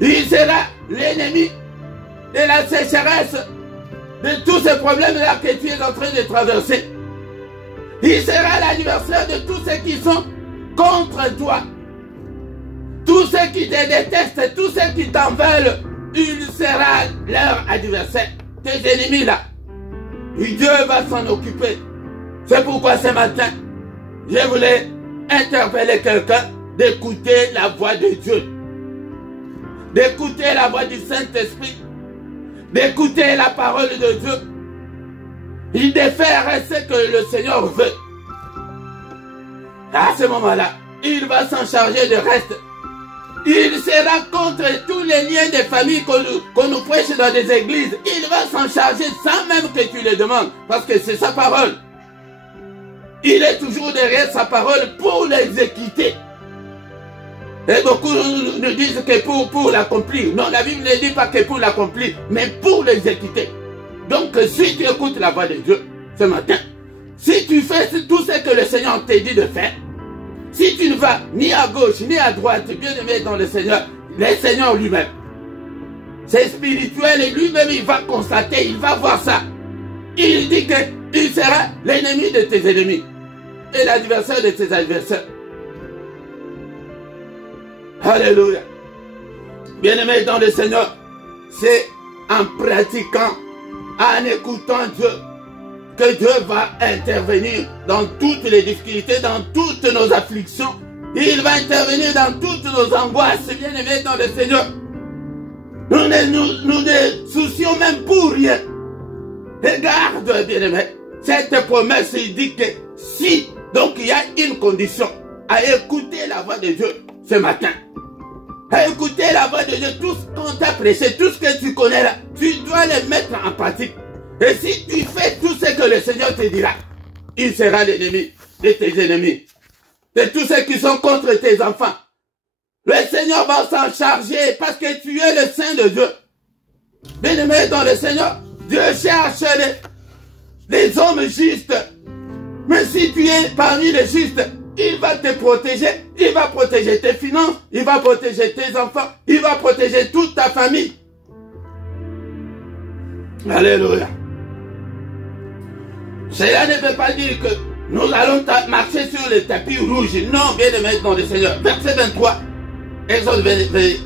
Il sera l'ennemi de la sécheresse, de tous ces problèmes-là que tu es en train de traverser. Il sera l'adversaire de tous ceux qui sont contre toi. Tous ceux qui te détestent, tous ceux qui t'en veulent, il sera leur adversaire. Tes ennemis là. Et Dieu va s'en occuper. C'est pourquoi ce matin, je voulais interpeller quelqu'un d'écouter la voix de Dieu. D'écouter la voix du Saint-Esprit. D'écouter la parole de Dieu. Et de faire ce que le Seigneur veut. À ce moment-là, il va s'en charger de reste. Il sera contre tous les liens de famille qu'on nous prêche dans des églises. Il va s'en charger sans même que tu le demandes. Parce que c'est sa parole. Il est toujours derrière sa parole pour l'exécuter. Et beaucoup nous disent que pour l'accomplir. Non, la Bible ne dit pas que pour l'accomplir, mais pour l'exécuter. Donc si tu écoutes la voix de Dieu ce matin, si tu fais tout ce que le Seigneur t'a dit de faire, si tu ne vas ni à gauche ni à droite, bien-aimé dans le Seigneur lui-même, c'est spirituel et lui-même il va constater, il va voir ça. Il dit qu'il sera l'ennemi de tes ennemis et l'adversaire de tes adversaires. Alléluia. Bien-aimé dans le Seigneur, c'est en pratiquant, en écoutant Dieu, que Dieu va intervenir dans toutes les difficultés, dans toutes nos afflictions. Il va intervenir dans toutes nos angoisses, bien-aimés dans le Seigneur. Nous ne soucions même pour rien. Regarde, bien-aimé, cette promesse, il dit que si, donc il y a une condition, à écouter la voix de Dieu ce matin. À écouter la voix de Dieu, tout ce qu'on t'a prêché, tout ce que tu connais là, tu dois le mettre en pratique. Et si tu fais tout ce que le Seigneur te dira, il sera l'ennemi de tes ennemis, de tous ceux qui sont contre tes enfants. Le Seigneur va s'en charger parce que tu es le Saint de Dieu. Bien-aimé dans le Seigneur, Dieu cherche les hommes justes. Mais si tu es parmi les justes, il va te protéger. Il va protéger tes finances. Il va protéger tes enfants. Il va protéger toute ta famille. Alléluia. Cela ne veut pas dire que nous allons marcher sur le tapis rouge. Non, bien-aimé dans le Seigneur. Verset 23. Exode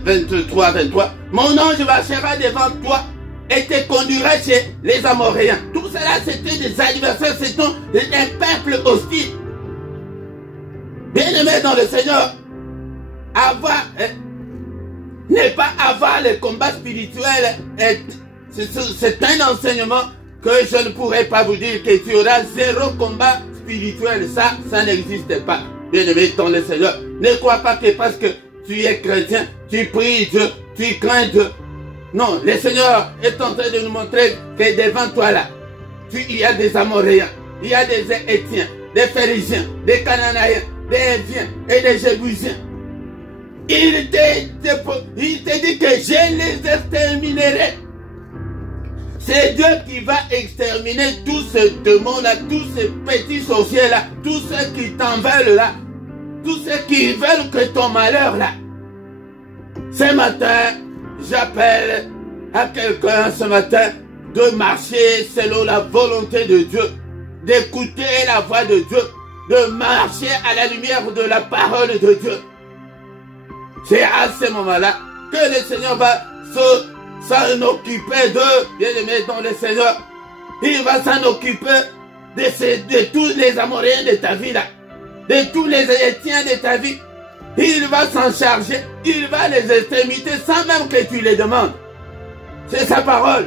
23, 23. Mon ange marchera devant toi et te conduira chez les Amoréens. Tout cela, c'était des adversaires, c'était un peuple hostile. Bien-aimé dans le Seigneur, ne pas avoir le combat spirituel, c'est un enseignement que je ne pourrais pas vous dire que tu auras zéro combat spirituel. Ça n'existe pas. Bien-aimé dans le Seigneur, ne crois pas que parce que tu es chrétien, tu pries Dieu, tu crains Dieu. Non, le Seigneur est en train de nous montrer que devant toi là, il y a des Amoréens, il y a des Étiens, des Phérésiens, des Cananéens, des Héviens et des Jébusiens. Il te dit que je les exterminerai. C'est Dieu qui va exterminer tous ces démons-là, tous ces petits sorciers-là, tous ceux qui t'en veulent là, tous ceux qui veulent que ton malheur là. Ce matin, j'appelle à quelqu'un ce matin de marcher selon la volonté de Dieu, d'écouter la voix de Dieu, de marcher à la lumière de la parole de Dieu. C'est à ce moment-là que le Seigneur va s'en occuper d'eux, bien-aimés dans le Seigneur. Il va s'en occuper de tous les Amoréens de ta vie là, de tous les Étiens de ta vie. Il va s'en charger, il va les exterminer sans même que tu les demandes. C'est sa parole.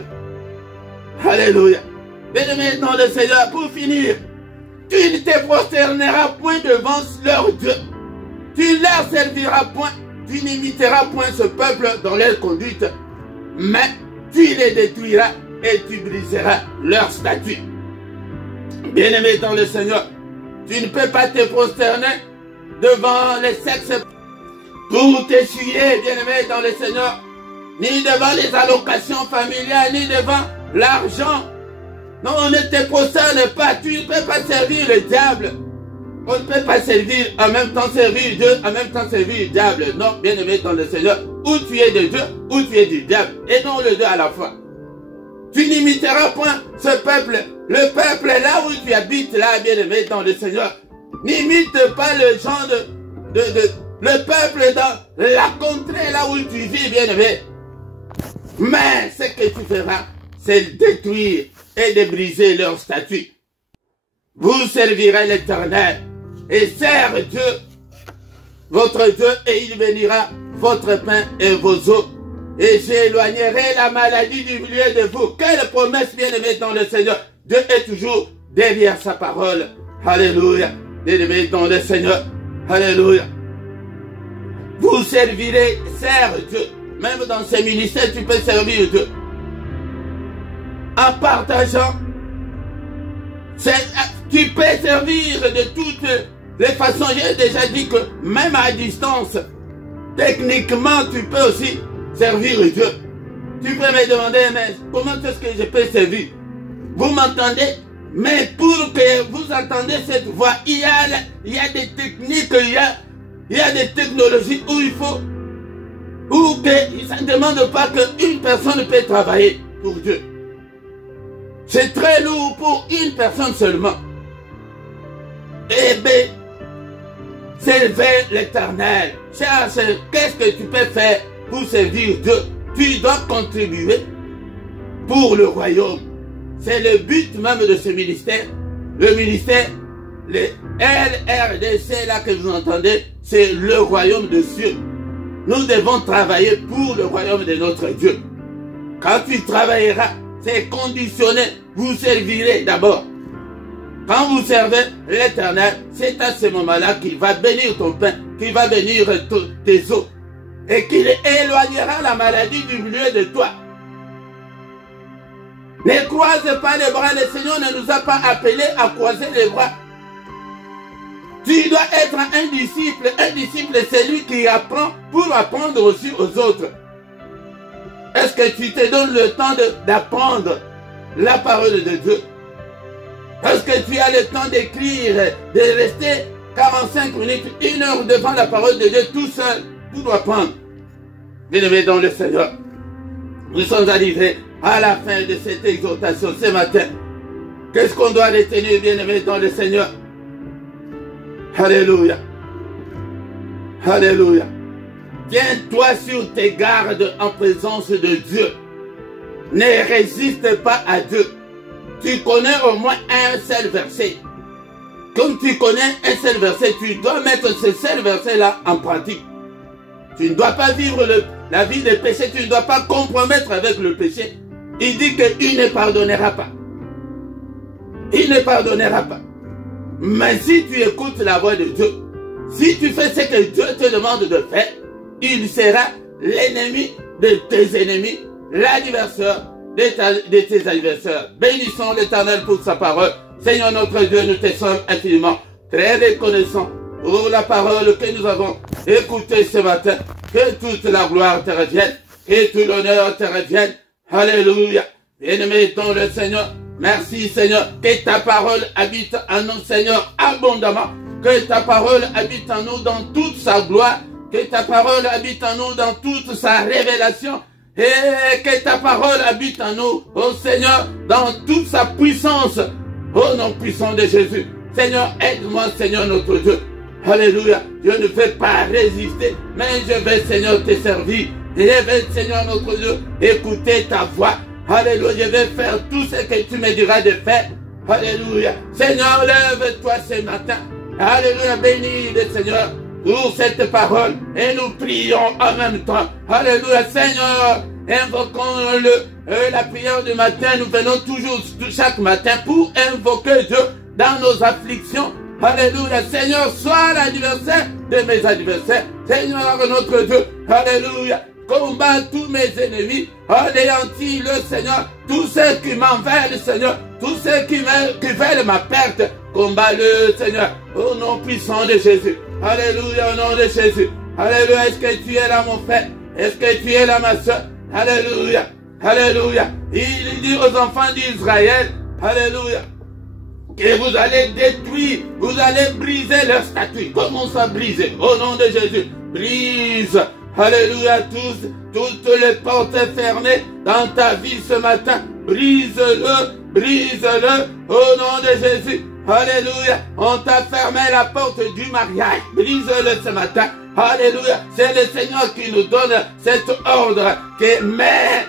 Alléluia. Bien-aimés dans le Seigneur, pour finir, tu ne te prosterneras point devant leur Dieu. Tu ne leur serviras point, tu n'imiteras point ce peuple dans leur conduite, mais tu les détruiras et tu briseras leur statut. Bien-aimé dans le Seigneur, tu ne peux pas te prosterner devant les sexes pour t'essuyer, bien-aimé dans le Seigneur, ni devant les allocations familiales, ni devant l'argent. Non, on ne te prosterne pas, tu ne peux pas servir le diable. On ne peut pas servir, en même temps servir Dieu, en même temps servir le diable. Non, bien-aimé dans le Seigneur, ou tu es de Dieu, ou tu es du diable, et non le deux à la fois. Tu n'imiteras point ce peuple, le peuple là où tu habites, là, bien-aimé dans le Seigneur. N'imite pas le genre le peuple dans la contrée là où tu vis, bien-aimé. Mais ce que tu feras, c'est détruire et de briser leur statut. Vous servirez l'Éternel et servez Dieu, votre Dieu, et il bénira votre pain et vos eaux. Et j'éloignerai la maladie du milieu de vous. Quelle promesse, bien-aimé dans le Seigneur. Dieu est toujours derrière sa parole. Alléluia. Bien-aimé dans le Seigneur. Alléluia. Vous servirez, serve Dieu. Même dans ces ministères, tu peux servir Dieu. En partageant, tu peux servir de toutes les façons. J'ai déjà dit que même à distance, techniquement, tu peux aussi servir Dieu. Tu peux me demander, mais comment est-ce que je peux servir? Vous m'entendez? Mais pour que vous entendez cette voix, il y a des techniques, il y a des technologies où il faut, où que, ça ne demande pas qu'une personne peut travailler pour Dieu. C'est très lourd pour une personne seulement. Eh bien, servir l'Éternel. Qu'est-ce que tu peux faire pour servir Dieu? Tu dois contribuer pour le royaume. C'est le but même de ce ministère. Le ministère, le LRDC là que vous entendez, c'est le royaume de Dieu. Nous devons travailler pour le royaume de notre Dieu. Quand tu travailleras, c'est conditionné. Vous servirez d'abord. Quand vous servez l'Éternel, c'est à ce moment-là qu'il va bénir ton pain, qu'il va bénir tes eaux, et qu'il éloignera la maladie du milieu de toi. Ne croise pas les bras, le Seigneur ne nous a pas appelés à croiser les bras. Tu dois être un disciple. Un disciple, c'est lui qui apprend pour apprendre aussi aux autres. Est-ce que tu te donnes le temps d'apprendre la parole de Dieu? Est-ce que tu as le temps d'écrire, de rester 45 minutes, 1 heure devant la parole de Dieu tout seul? Tout doit prendre. Bien-aimés dans le Seigneur, nous sommes arrivés à la fin de cette exhortation ce matin. Qu'est-ce qu'on doit retenir, bien-aimés dans le Seigneur? Alléluia. Alléluia. Tiens-toi sur tes gardes en présence de Dieu. Ne résiste pas à Dieu. Tu connais au moins un seul verset. Comme tu connais un seul verset, tu dois mettre ce seul verset-là en pratique. Tu ne dois pas vivre la vie de péché, tu ne dois pas compromettre avec le péché. Il dit qu'il ne pardonnera pas. Il ne pardonnera pas. Mais si tu écoutes la voix de Dieu, si tu fais ce que Dieu te demande de faire, il sera l'ennemi de tes ennemis, l'adversaire de tes adversaires. Bénissons l'Éternel pour sa parole. Seigneur notre Dieu, nous te sommes infiniment très reconnaissants pour la parole que nous avons écoutée ce matin. Que toute la gloire te revienne et tout l'honneur te revienne. Alléluia. Bien-aimés dans le Seigneur, merci Seigneur, que ta parole habite en nous, Seigneur, abondamment. Que ta parole habite en nous dans toute sa gloire. Que ta parole habite en nous dans toute sa révélation. Et que ta parole habite en nous, ô Seigneur, dans toute sa puissance. Au nom puissant de Jésus. Seigneur, aide-moi, Seigneur notre Dieu. Alléluia. Je ne vais pas résister, mais je vais, Seigneur, te servir. Je vais, Seigneur notre Dieu, écouter ta voix. Alléluia. Je vais faire tout ce que tu me diras de faire. Alléluia. Seigneur, lève-toi ce matin. Alléluia. Bénis le Seigneur pour cette parole. Et nous prions en même temps. Alléluia. Seigneur, invoquons la prière du matin. Nous venons toujours chaque matin pour invoquer Dieu dans nos afflictions. Alléluia. Seigneur, sois l'adversaire de mes adversaires. Seigneur notre Dieu. Alléluia. Combat tous mes ennemis. Anéantis le Seigneur. Tous ceux qui m'en veulent, Seigneur. Tous ceux qui veulent ma perte. Combat le Seigneur. Au nom puissant de Jésus. Alléluia. Au nom de Jésus. Alléluia. Est-ce que tu es là, mon frère? Est-ce que tu es là, ma soeur? Alléluia. Alléluia. Il dit aux enfants d'Israël. Alléluia. Que vous allez détruire, vous allez briser leur statut. Comment ça briser? Au nom de Jésus. Brise. Alléluia. Toutes les portes fermées dans ta vie ce matin. Brise-le. Brise-le. Au nom de Jésus. Alléluia. On t'a fermé la porte du mariage. Brise-le ce matin. Alléluia. C'est le Seigneur qui nous donne cet ordre. Mais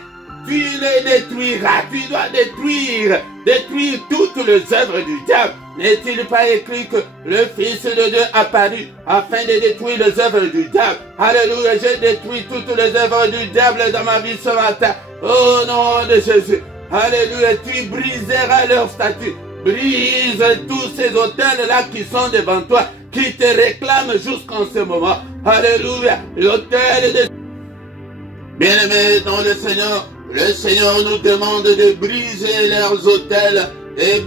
tu les détruiras. Tu dois détruire toutes les œuvres du diable. N'est-il pas écrit que le Fils de Dieu a apparu afin de détruire les œuvres du diable? Alléluia. J'ai détruit toutes les œuvres du diable dans ma vie ce matin. Au nom de Jésus. Alléluia. Tu briseras leur statut. Brise tous ces autels-là qui sont devant toi, qui te réclament jusqu'en ce moment. Alléluia. L'autel de... Bien-aimés dans le Seigneur nous demande de briser leurs autels, de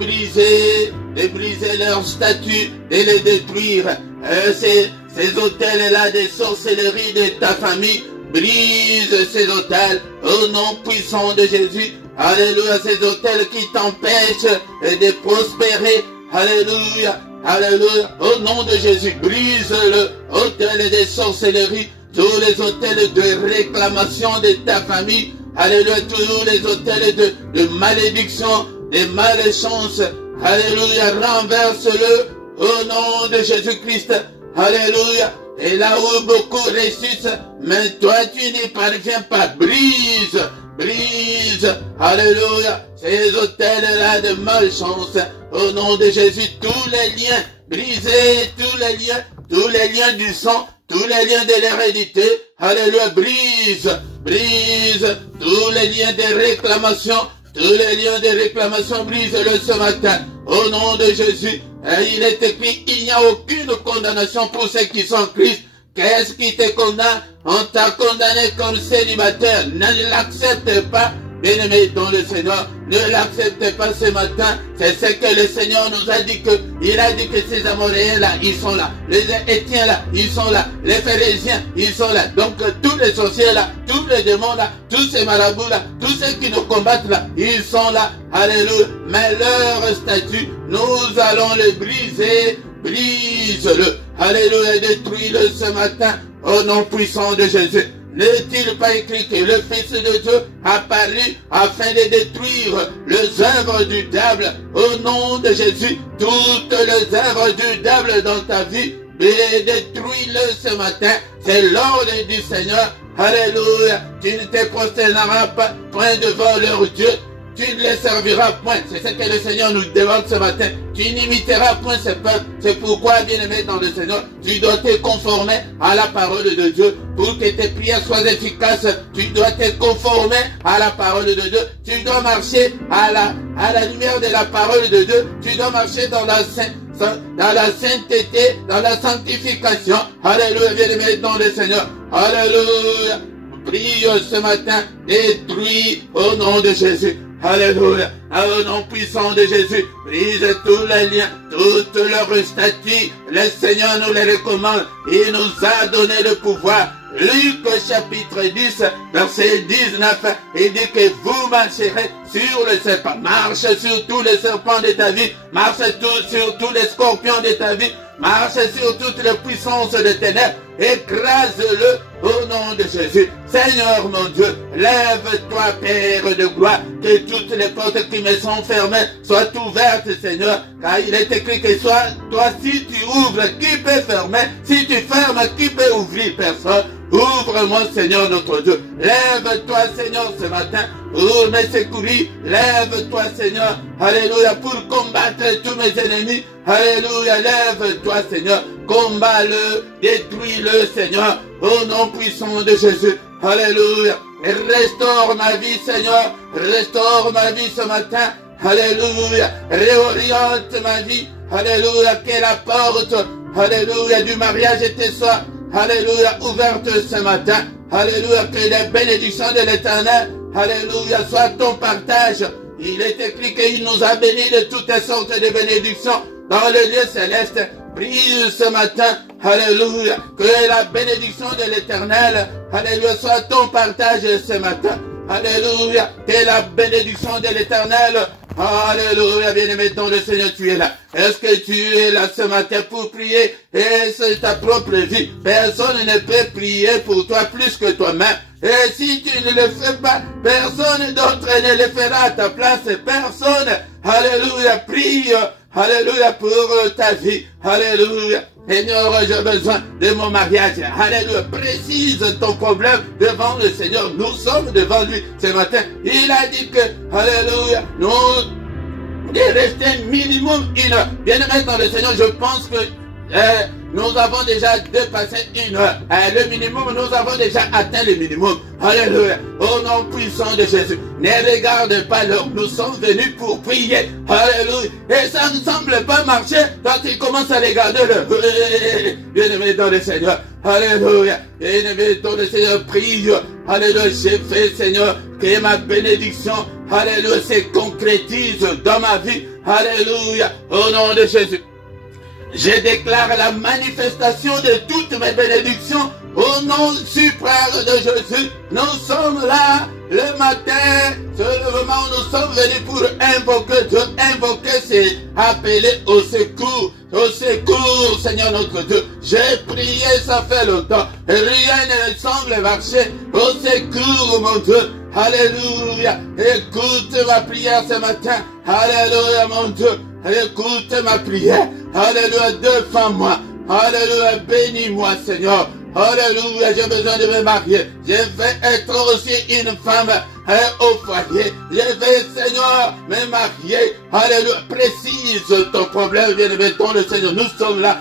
briser leurs statues, et les détruire. Ces autels-là de sorcellerie de ta famille, brise ces autels au nom puissant de Jésus. Alléluia, ces autels qui t'empêchent de prospérer. Alléluia, alléluia, au nom de Jésus, brise le autel de sorcellerie, tous les autels de réclamation de ta famille. Alléluia, tous les autels de malédiction, de malchance. Alléluia, renverse-le au nom de Jésus-Christ. Alléluia. Et là où beaucoup réussissent, mais toi tu n'y parviens pas. Brise, brise. Alléluia. Ces autels-là de malchance, au nom de Jésus, tous les liens, brisez tous les liens du sang, tous les liens de l'hérédité. Alléluia, brise, brise, tous les liens de réclamation, tous les liens de réclamation, brise-le ce matin. Au nom de Jésus, il est écrit, il n'y a aucune condamnation pour ceux qui sont en Christ. Qu'est-ce qui te condamne? On t'a condamné comme célibataire. Ne l'accepte pas. bien-aimé dans le Seigneur, ne l'acceptez pas ce matin. C'est ce que le Seigneur nous a dit que, il a dit que ces Amoréens là, ils sont là. Les Étiens là, ils sont là. Les Phérésiens, ils sont là. Donc tous les sorciers là, tous les démons là, tous ces marabouts là, tous ceux qui nous combattent là, ils sont là. Alléluia. Mais leur statut, nous allons le briser. Brise-le. Alléluia. Détruis-le ce matin au nom puissant de Jésus. N'est-il pas écrit que le Fils de Dieu apparut afin de détruire les œuvres du diable? Au nom de Jésus, toutes les œuvres du diable dans ta vie, détruis-le ce matin. C'est l'ordre du Seigneur. Alléluia. Tu ne te prosterneras pas point devant leur Dieu. Tu ne les serviras point. C'est ce que le Seigneur nous demande ce matin. Tu n'imiteras point ce peuple. C'est pourquoi, bien-aimé dans le Seigneur, tu dois te conformer à la parole de Dieu. Pour que tes prières soient efficaces, tu dois te conformer à la parole de Dieu. Tu dois marcher à la lumière de la parole de Dieu. Tu dois marcher dans la sainteté, dans la sanctification. Alléluia, bien-aimé dans le Seigneur. Alléluia. Prie ce matin, détruis au nom de Jésus. Alléluia. Au nom puissant de Jésus, brise tous les liens, toutes leurs statuts. Le Seigneur nous les recommande. Il nous a donné le pouvoir. Luc chapitre 10, verset 19, il dit que vous marcherez sur le serpent. Marche sur tous les serpents de ta vie. Marche sur tous les scorpions de ta vie. Marche sur toutes les puissances de ténèbres. Écrase-le au nom de Jésus. Seigneur mon Dieu, lève-toi Père de gloire, que toutes les portes qui me sont fermées soient ouvertes Seigneur, car il est écrit que toi si tu ouvres, qui peut fermer? Si tu fermes, qui peut ouvrir? Personne. Ouvre-moi Seigneur notre Dieu. Lève-toi Seigneur ce matin pour me secourir. Lève-toi Seigneur. Alléluia, pour combattre tous mes ennemis. Alléluia, lève-toi Seigneur. Combat-le, détruis-le Seigneur. Au nom puissant de Jésus. Alléluia. Et restaure ma vie Seigneur. Restaure ma vie ce matin. Alléluia. Réoriente ma vie. Alléluia. Que la porte, alléluia, du mariage te soit, alléluia, ouverte ce matin. Alléluia. Que les bénédictions de l'Éternel, alléluia, soient ton partage. Il est écrit qu'il nous a bénis de toutes sortes de bénédictions dans le lieu céleste. Prie ce matin, alléluia, que la bénédiction de l'Éternel, alléluia, soit ton partage ce matin. Alléluia, que la bénédiction de l'Éternel, alléluia, bien-aimé dans le Seigneur, tu es là. Est-ce que tu es là ce matin pour prier? Et c'est ta propre vie. Personne ne peut prier pour toi plus que toi-même. Et si tu ne le fais pas, personne d'autre ne le fera à ta place. Personne, alléluia, prie, alléluia, pour ta vie. Alléluia. Seigneur, j'ai besoin de mon mariage. Alléluia. Précise ton problème devant le Seigneur. Nous sommes devant lui ce matin. Il a dit que, alléluia, nous de rester minimum 1 heure. Bien-aimé dans le Seigneur, je pense que nous avons déjà dépassé 1 heure. Le minimum, nous avons déjà atteint le minimum. Alléluia. Au nom puissant de Jésus. Ne regarde pas l'heure. Nous sommes venus pour prier. Alléluia. Et ça ne semble pas marcher quand tu commences à regarder l'heure. Bien-aimé dans le Seigneur. Alléluia. Bien-aimé dans le Seigneur, prie. Alléluia. J'ai fait, Seigneur, que ma bénédiction, alléluia, se concrétise dans ma vie. Alléluia. Au nom de Jésus. Je déclare la manifestation de toutes mes bénédictions au nom suprême de Jésus. Nous sommes là le matin, c'est le moment où nous sommes venus pour invoquer Dieu. Invoquer, c'est appeler au secours. Au secours, Seigneur notre Dieu. J'ai prié, ça fait longtemps. Rien ne semble marcher. Au secours, mon Dieu. Alléluia. Écoute ma prière ce matin. Alléluia, mon Dieu. Écoute ma prière. Alléluia, défends-moi. Alléluia, bénis-moi, Seigneur. Alléluia, j'ai besoin de me marier. Je vais être aussi une femme au foyer. Je vais, Seigneur, me marier. Alléluia. Précise ton problème, bien-aimé, dans le Seigneur. Nous sommes là.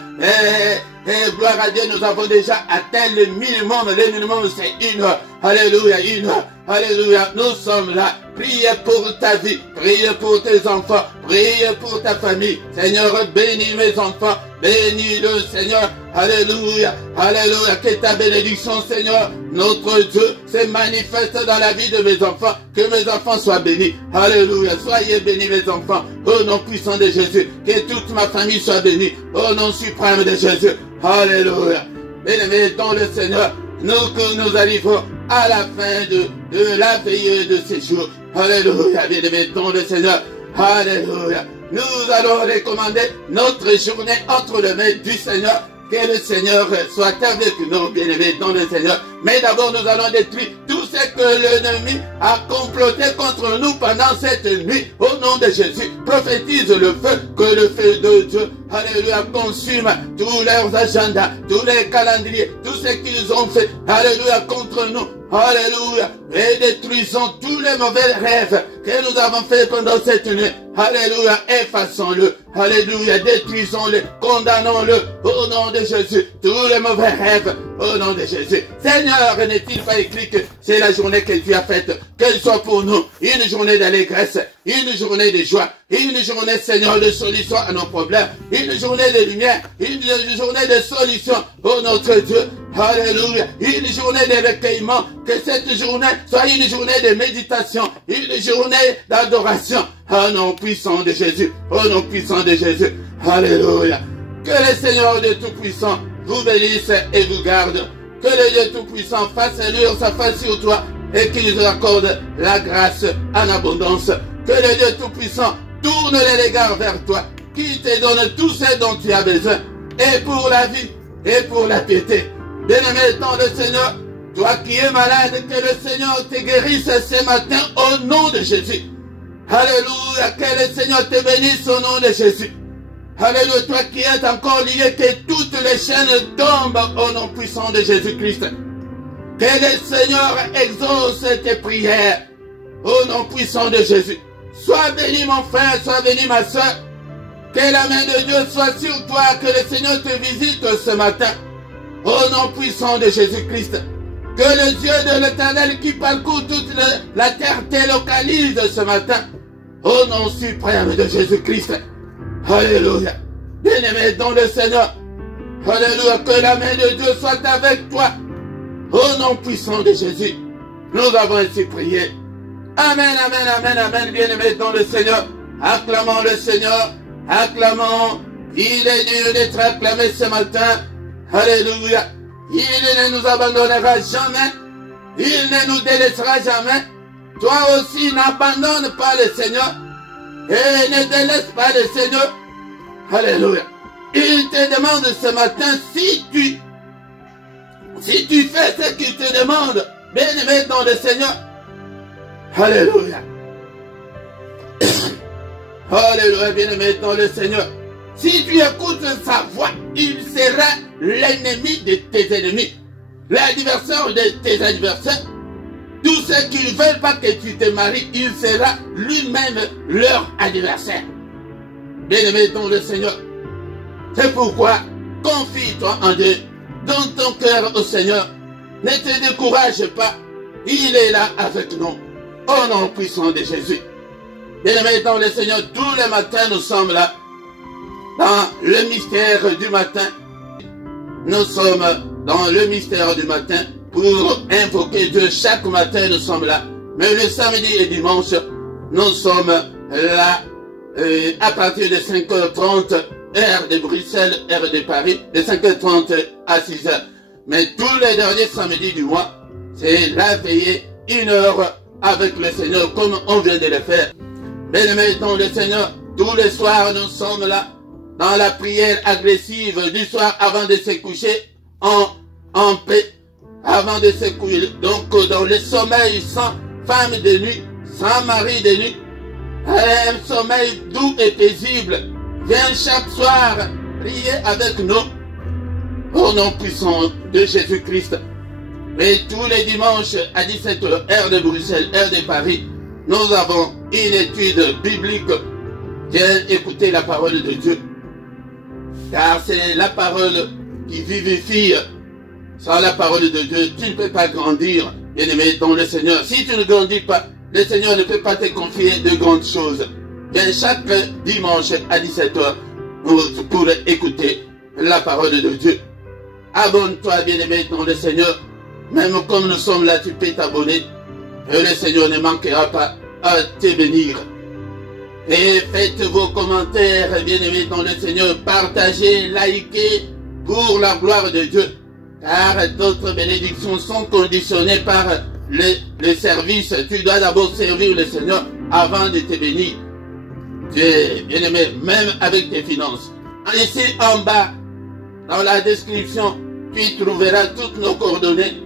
Et gloire à Dieu, nous avons déjà atteint le minimum. Le minimum, c'est 1 heure. Alléluia, 1 heure. Alléluia, nous sommes là. Priez pour ta vie, priez pour tes enfants, priez pour ta famille. Seigneur, bénis mes enfants, bénis le Seigneur. Alléluia, alléluia, que ta bénédiction, Seigneur, notre Dieu, se manifeste dans la vie de mes enfants. Que mes enfants soient bénis. Alléluia, soyez bénis mes enfants. Au nom puissant de Jésus, que toute ma famille soit bénie. Au nom suprême de Jésus. Alléluia. Bien-aimés dans le Seigneur, nous arrivons à la fin de la veillée de ces jours. Alléluia, bien-aimés dans le Seigneur. Alléluia. Nous allons recommander notre journée entre les mains du Seigneur. Que le Seigneur soit avec nous, bien-aimés dans le Seigneur. Mais d'abord, nous allons détruire tout ce que l'ennemi a comploté contre nous pendant cette nuit. Au nom de Jésus, prophétise le feu, que le feu de Dieu, alléluia, consume tous leurs agendas, tous les calendriers, tout ce qu'ils ont fait, alléluia, contre nous. Alléluia. Et détruisons tous les mauvais rêves que nous avons fait pendant cette nuit. Alléluia. Effaçons-le. Alléluia. Détruisons-le. Condamnons-le. Au nom de Jésus. Tous les mauvais rêves. Au nom de Jésus. Seigneur, n'est-il pas écrit que c'est la journée que tu as faite? Qu'elle soit pour nous une journée d'allégresse, une journée de joie, une journée, Seigneur, de solution à nos problèmes, une journée de lumière, une journée de solution. Oh notre Dieu. Alléluia. Une journée de recueillement. Que cette journée soit une journée de méditation. Une journée d'adoration. Au nom puissant de Jésus. Au nom puissant de Jésus. Alléluia. Que le Seigneur de Tout-Puissant vous bénisse et vous garde. Que le Dieu Tout-Puissant fasse luire sa face sur toi et qu'il nous accorde la grâce en abondance. Que le Dieu Tout-Puissant tourne les regards vers toi. Qu'il te donne tout ce dont tu as besoin. Et pour la vie et pour la piété. Bien-aimé dans le Seigneur, toi qui es malade, que le Seigneur te guérisse ce matin au nom de Jésus. Alléluia, que le Seigneur te bénisse au nom de Jésus. Alléluia, toi qui es encore lié, que toutes les chaînes tombent au nom puissant de Jésus-Christ. Que le Seigneur exauce tes prières au nom puissant de Jésus. Sois béni mon frère, sois béni ma soeur. Que la main de Dieu soit sur toi, que le Seigneur te visite ce matin. Au nom puissant de Jésus-Christ, que le Dieu de l'Éternel qui parcourt toute la terre te localise ce matin. Au nom suprême de Jésus-Christ. Alléluia. Bien-aimé dans le Seigneur. Alléluia. Que la main de Dieu soit avec toi. Au nom puissant de Jésus. Nous avons ainsi prié. Amen, amen, amen, amen. Bien-aimé dans le Seigneur. Acclamons le Seigneur. Acclamons. Il est digne d'être acclamé ce matin. Alléluia. Il ne nous abandonnera jamais. Il ne nous délaissera jamais. Toi aussi, n'abandonne pas le Seigneur. Et ne délaisse pas le Seigneur. Alléluia. Il te demande ce matin si tu fais ce qu'il te demande. Bien-aimé dans le Seigneur. Alléluia. Alléluia, bien-aimé dans le Seigneur. Si tu écoutes sa voix, il sera l'ennemi de tes ennemis, l'adversaire de tes adversaires. Tous ceux qui ne veulent pas que tu te maries, il sera lui-même leur adversaire. Bien-aimé dans le Seigneur, c'est pourquoi confie-toi en Dieu, donne ton cœur au Seigneur. Ne te décourage pas, il est là avec nous. Au nom puissant de Jésus. Bien-aimé dans le Seigneur, tous les matins nous sommes là. Dans le mystère du matin, nous sommes dans le mystère du matin pour invoquer Dieu. Chaque matin, nous sommes là. Mais le samedi et dimanche, nous sommes là à partir de 5h30, heure de Bruxelles, heure de Paris, de 5h30 à 6h. Mais tous les derniers samedis du mois, c'est la veillée, 1 heure avec le Seigneur, comme on vient de le faire. Bien-aimés dans le Seigneur, tous les soirs, nous sommes là. Dans la prière agressive du soir avant de se coucher en paix, avant de se coucher. Donc dans le sommeil sans femme de nuit, sans mari de nuit, un sommeil doux et paisible. Viens chaque soir prier avec nous au nom puissant de Jésus-Christ. Et tous les dimanches à 17h, heure de Bruxelles, heure de Paris, nous avons une étude biblique Viens écouter la parole de Dieu. Car c'est la parole qui vivifie. Sans la parole de Dieu, tu ne peux pas grandir, bien-aimé, dans le Seigneur. Si tu ne grandis pas, le Seigneur ne peut pas te confier de grandes choses. Viens chaque dimanche à 17h pour écouter la parole de Dieu. Abonne-toi, bien-aimé, dans le Seigneur. Même comme nous sommes là, tu peux t'abonner. Et le Seigneur ne manquera pas à te bénir. Et faites vos commentaires, bien-aimés, dans le Seigneur. Partagez, likez pour la gloire de Dieu. Car d'autres bénédictions sont conditionnées par le service. Tu dois d'abord servir le Seigneur avant de te bénir. Bien-aimé, même avec tes finances. Ici en bas, dans la description, tu trouveras toutes nos coordonnées.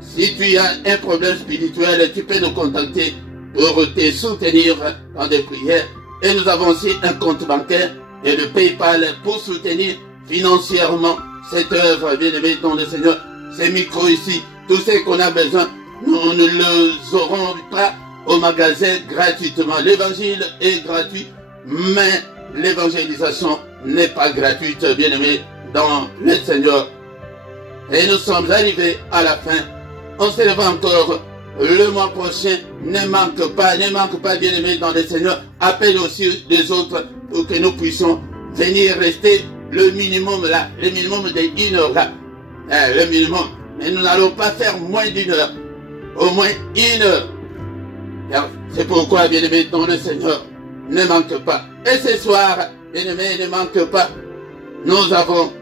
Si tu as un problème spirituel, tu peux nous contacter pour te soutenir dans des prières. Et nous avons aussi un compte bancaire et le PayPal pour soutenir financièrement cette œuvre, bien-aimée dans le Seigneur. Ces micros ici, tout ce qu'on a besoin, nous ne les aurons pas au magasin gratuitement. L'évangile est gratuit, mais l'évangélisation n'est pas gratuite, bien-aimé dans le Seigneur. Et nous sommes arrivés à la fin. On se lève encore le mois prochain. Ne manque pas, bien-aimé dans le Seigneur. Appelle aussi les autres pour que nous puissions venir rester le minimum là, le minimum de 1 heure là. Le minimum. Mais nous n'allons pas faire moins d'1 heure. Au moins 1 heure. C'est pourquoi, bien-aimé dans le Seigneur, ne manque pas. Et ce soir, bien-aimé, ne manque pas. Nous avons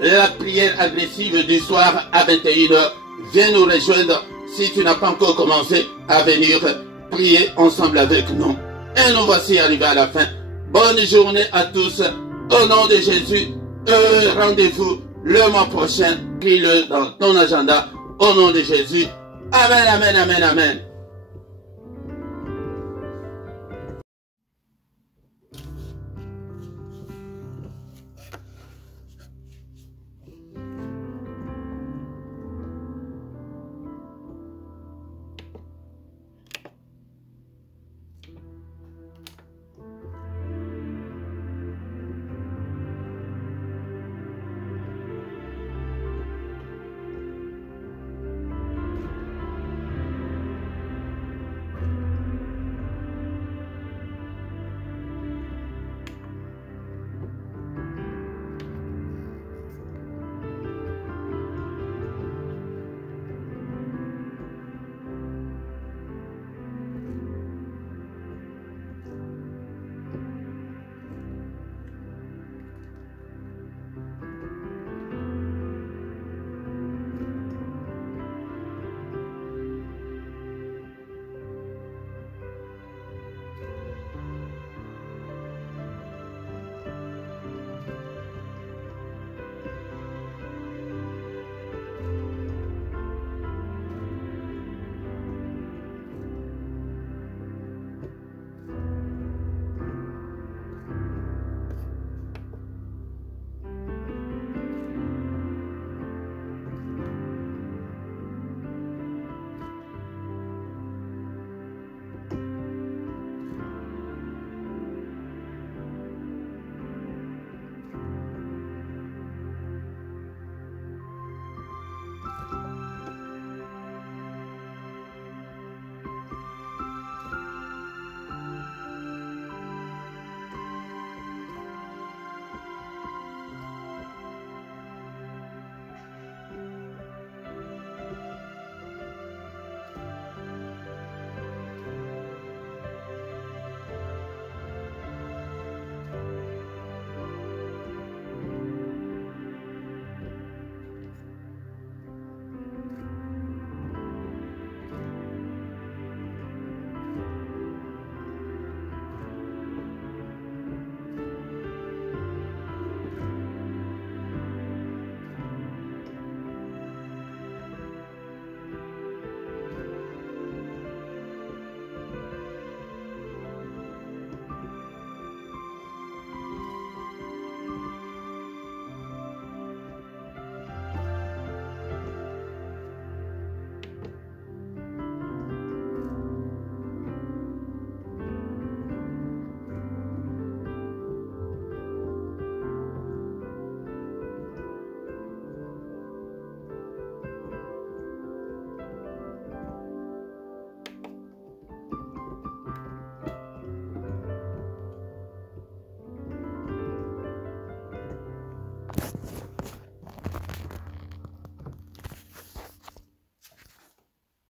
la prière agressive du soir à 21 h. Viens nous rejoindre si tu n'as pas encore commencé à venir prier ensemble avec nous. Et nous voici arrivés à la fin. Bonne journée à tous. Au nom de Jésus, rendez-vous le mois prochain. Prie-le dans ton agenda. Au nom de Jésus. Amen, amen, amen, amen.